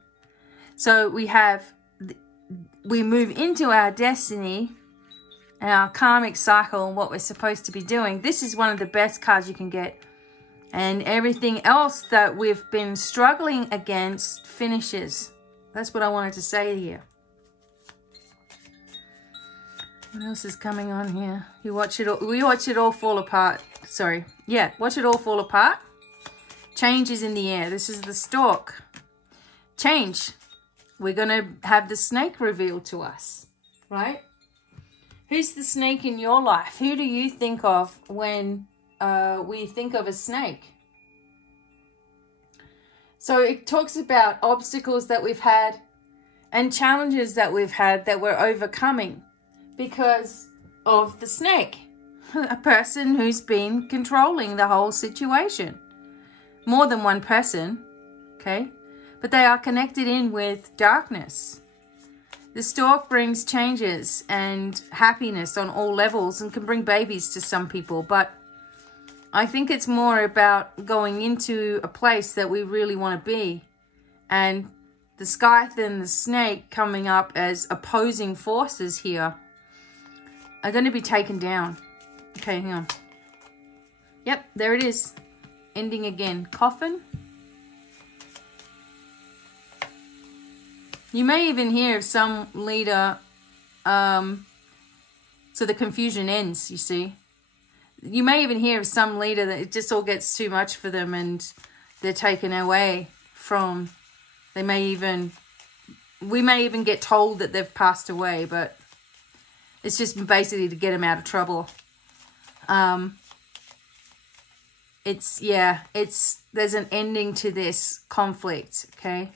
So we move into our destiny, our karmic cycle, and what we're supposed to be doing. This is one of the best cards you can get. And everything else that we've been struggling against finishes. That's what I wanted to say here. What else is coming on here? You watch it all, we watch it all fall apart. Sorry. Yeah, watch it all fall apart. Change is in the air. This is the stalk. Change. We're going to have the snake revealed to us, right? Who's the snake in your life? Who do you think of when we think of a snake? So it talks about obstacles that we've had and challenges that we've had that we're overcoming because of the snake. A person who's been controlling the whole situation. More than one person, okay? But they are connected in with darkness. The stalk brings changes and happiness on all levels and can bring babies to some people. But I think it's more about going into a place that we really want to be. And the scythe and the snake coming up as opposing forces here are going to be taken down. Okay, hang on. Yep, there it is. Ending again. Coffin. You may even hear of some leader, so the confusion ends, you see. You may even hear of some leader that it just all gets too much for them and they're taken away from, we may even get told that they've passed away, but it's just basically to get them out of trouble. There's an ending to this conflict, okay?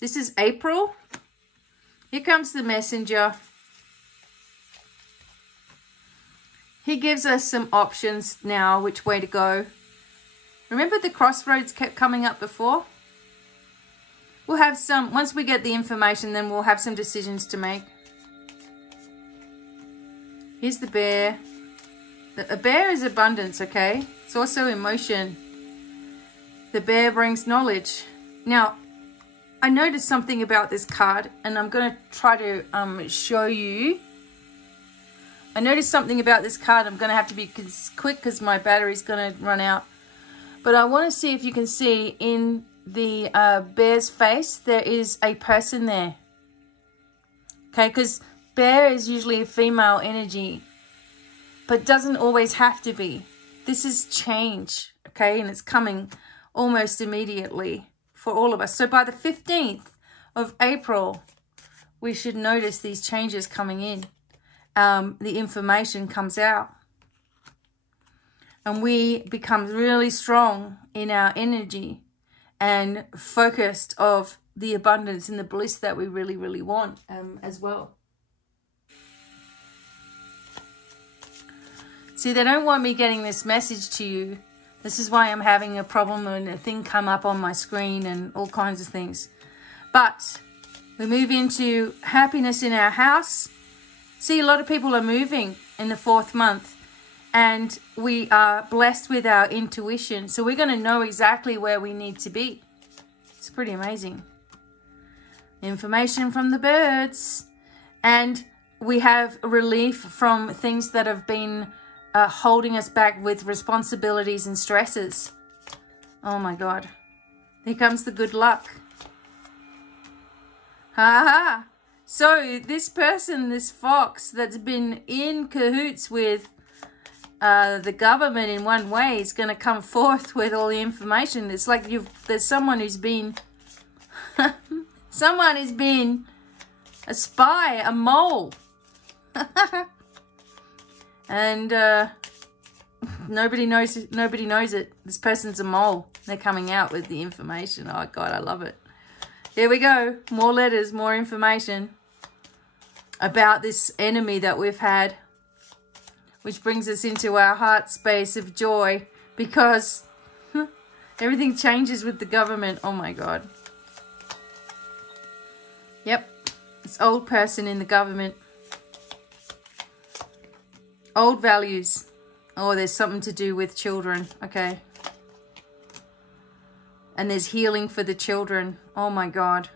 This is April. Here comes the messenger. He gives us some options now, which way to go. Remember the crossroads kept coming up before? We'll have some, once we get the information, then we'll have some decisions to make. Here's the bear. A bear is abundance, okay? It's also emotion. The bear brings knowledge. Now, I noticed something about this card, and I'm going to try to show you. I noticed something about this card. I'm going to have to be quick because my battery's going to run out. But I want to see if you can see in the bear's face, there is a person there. Okay, because bear is usually a female energy, but doesn't always have to be. This is change, okay, and it's coming almost immediately for all of us. So by the 15th of April, we should notice these changes coming in. The information comes out. And we become really strong in our energy and focused of the abundance and the bliss that we really, really want as well. See, they don't want me getting this message to you. This is why I'm having a problem and a thing come up on my screen and all kinds of things. But we move into happiness in our house. See, a lot of people are moving in the 4th month. And we are blessed with our intuition. So we're going to know exactly where we need to be. It's pretty amazing. Information from the birds. And we have relief from things that have been holding us back with responsibilities and stresses. Oh my God. Here comes the good luck. Ha ha. So this person, this fox that's been in cahoots with the government in one way is going to come forth with all the information. It's like there's someone who's been someone has been a spy, a mole. And nobody knows it. This person's a mole. They're coming out with the information. Oh God, I love it. Here we go. More letters, more information about this enemy that we've had. Which brings us into our heart space of joy, because everything changes with the government. Oh my God. Yep. This old person in the government. Old values. Oh, there's something to do with children. Okay. And there's healing for the children. Oh my God.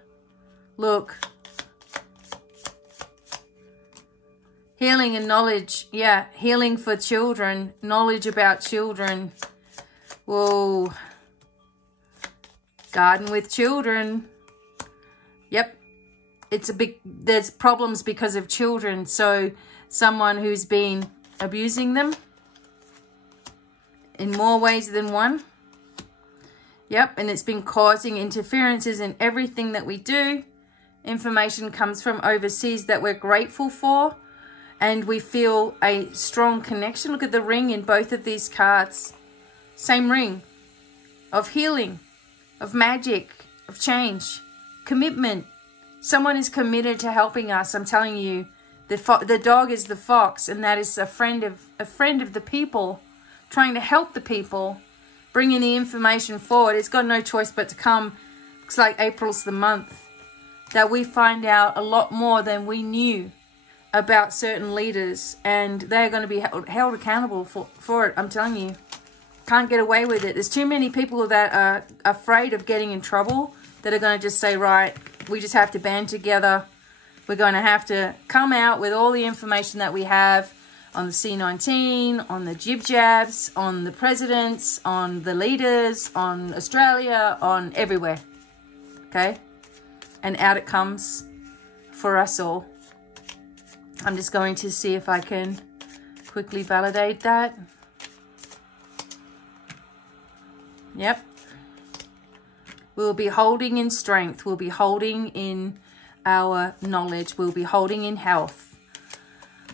Look. Healing and knowledge. Yeah, healing for children. Knowledge about children. Whoa. Garden with children. Yep. there's problems because of children. So someone who's been abusing them in more ways than one. Yep, and it's been causing interferences in everything that we do. Information comes from overseas that we're grateful for, and we feel a strong connection. Look at the ring in both of these cards. Same ring of healing, of magic, of change, commitment. Someone is committed to helping us. I'm telling you, the dog is the fox, and that is a friend of the people, trying to help the people, bringing the information forward. It's got no choice but to come. Looks like April's the month that we find out a lot more than we knew about certain leaders, and they're going to be held accountable for it. I'm telling you, can't get away with it. There's too many people that are afraid of getting in trouble that are going to just say, right, we just have to band together. We're going to have to come out with all the information that we have on the C-19, on the jib-jabs, on the presidents, on the leaders, on Australia, on everywhere. Okay? And out it comes for us all. I'm just going to see if I can quickly validate that. Yep. We'll be holding in strength. We'll be holding in our knowledge. We'll be holding in health.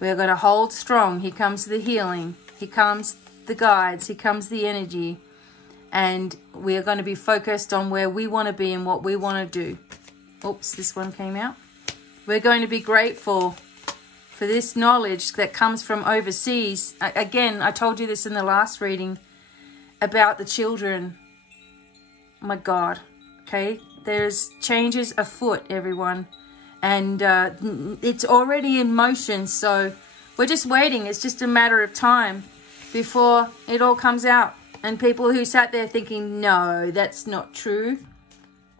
We're going to hold strong. Here comes the healing. Here comes the guides. Here comes the energy. And we're going to be focused on where we want to be and what we want to do. Oops, this one came out. We're going to be grateful for this knowledge that comes from overseas. Again, I told you this in the last reading about the children. Oh my God. Okay, there's changes afoot, everyone. And it's already in motion. So we're just waiting. It's just a matter of time before it all comes out. And people who sat there thinking, no, that's not true.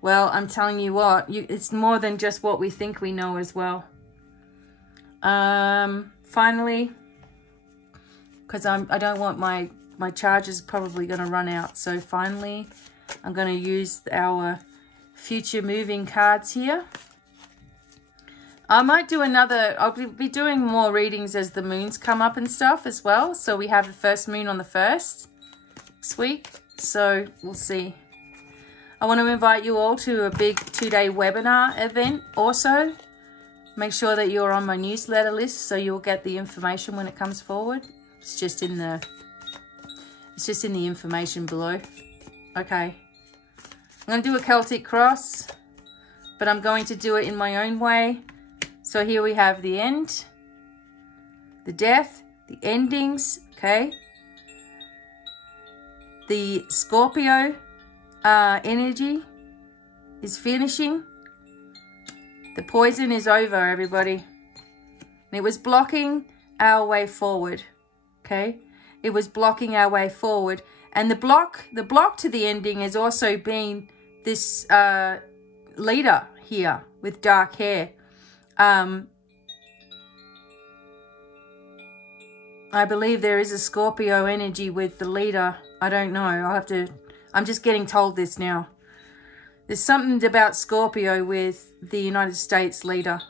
Well, I'm telling you what, it's more than just what we think we know as well. Finally, because I don't want my charge is probably going to run out. So finally, I'm going to use our future moving cards here. I might do another, I'll be doing more readings as the moons come up and stuff as well. So we have the first moon on the 1st next week. So we'll see. I want to invite you all to a big 2-day webinar event also. Make sure that you're on my newsletter list so you'll get the information when it comes forward. It's just in the information below. Okay. I'm going to do a Celtic cross, but I'm going to do it in my own way. So here we have the end, the death, the endings, okay? The Scorpio energy is finishing. The poison is over, everybody. And it was blocking our way forward, okay? It was blocking our way forward. And the block to the ending has also been this leader here with dark hair. I believe there is a Scorpio energy with the leader. I don't know. I'm just getting told this now. There's something about Scorpio with the United States leader.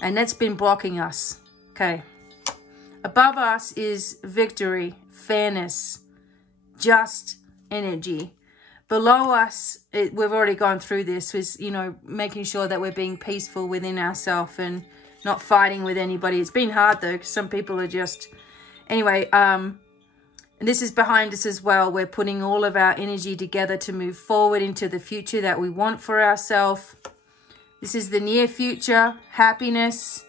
And that's been blocking us. Okay. Above us is victory, fairness, just energy. Below us, we've already gone through this, was, you know, making sure that we're being peaceful within ourselves and not fighting with anybody. It's been hard though, because some people are just... Anyway, and this is behind us as well. We're putting all of our energy together to move forward into the future that we want for ourselves. This is the near future, happiness,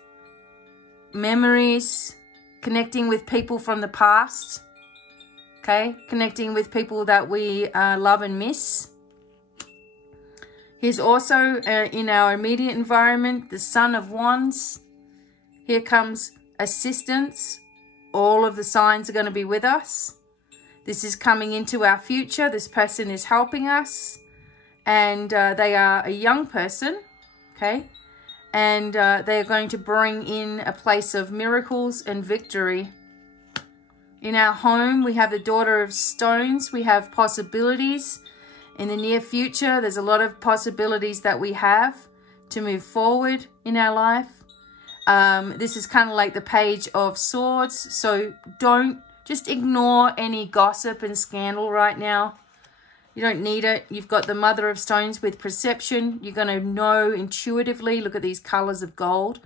memories, connecting with people from the past. Okay, connecting with people that we love and miss. Here's also in our immediate environment, the Son of Wands. Here comes assistance. All of the signs are going to be with us. This is coming into our future. This person is helping us. And they are a young person. Okay. And they are going to bring in a place of miracles and victory. In our home, we have the Daughter of Stones. We have possibilities. In the near future, there's a lot of possibilities that we have to move forward in our life. This is kind of like the Page of Swords. So don't just ignore any gossip and scandal right now. You don't need it. You've got the Mother of Stones with perception. You're going to know intuitively. Look at these colors of gold.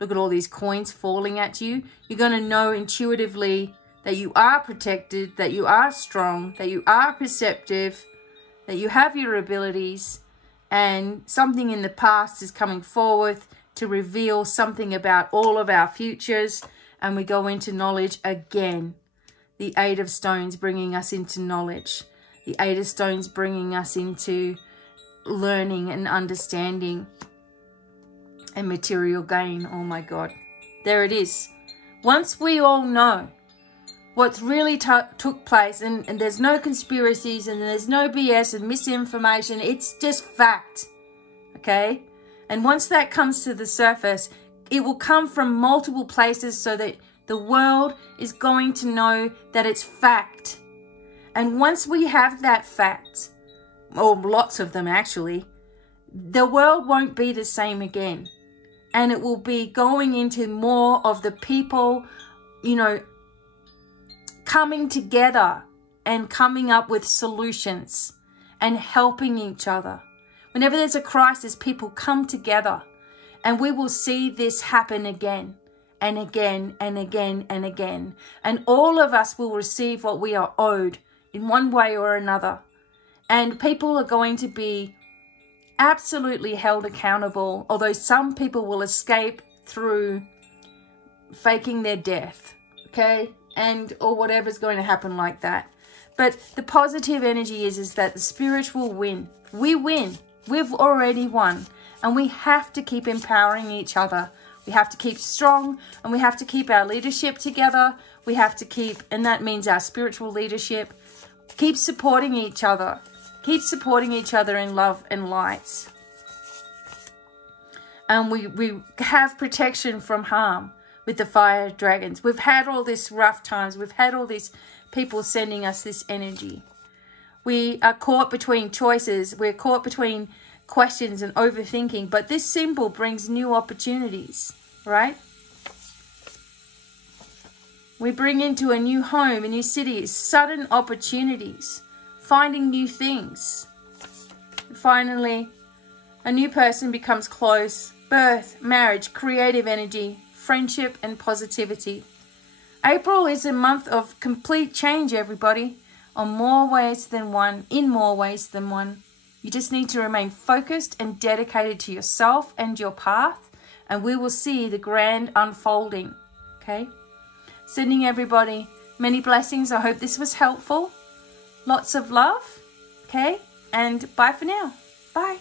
Look at all these coins falling at you. You're going to know intuitively that you are protected, that you are strong, that you are perceptive, that you have your abilities, and something in the past is coming forward to reveal something about all of our futures. And we go into knowledge again. The Eight of Stones bringing us into knowledge. The Eight of Stones bringing us into learning and understanding and material gain. Oh my God. There it is. Once we all know what's really took place, and there's no conspiracies and there's no BS and misinformation, it's just fact. Okay? And once that comes to the surface, it will come from multiple places so that the world is going to know that it's fact. And once we have that fact, or lots of them actually, the world won't be the same again. And it will be going into more of the people, you know, coming together and coming up with solutions and helping each other. Whenever there's a crisis, people come together, and we will see this happen again and again and again and again. And all of us will receive what we are owed in one way or another. And people are going to be absolutely held accountable, although some people will escape through faking their death, okay? Or whatever's going to happen like that. But the positive energy is that the spirit will win. We win. We've already won. And we have to keep empowering each other. We have to keep strong, and we have to keep our leadership together. We have to keep, and that means our spiritual leadership, keep supporting each other. Keep supporting each other in love and light. And we have protection from harm with the fire dragons. We've had all this rough times. We've had all these people sending us this energy. We are caught between choices. We're caught between questions and overthinking. But this symbol brings new opportunities, right? We bring into a new home, a new city, sudden opportunities, finding new things. Finally, a new person becomes close. Birth, marriage, creative energy, friendship, and positivity. April is a month of complete change, everybody, on more ways than one, in more ways than one. You just need to remain focused and dedicated to yourself and your path, and we will see the grand unfolding, okay? Sending everybody many blessings. I hope this was helpful. Lots of love, okay? And bye for now. Bye.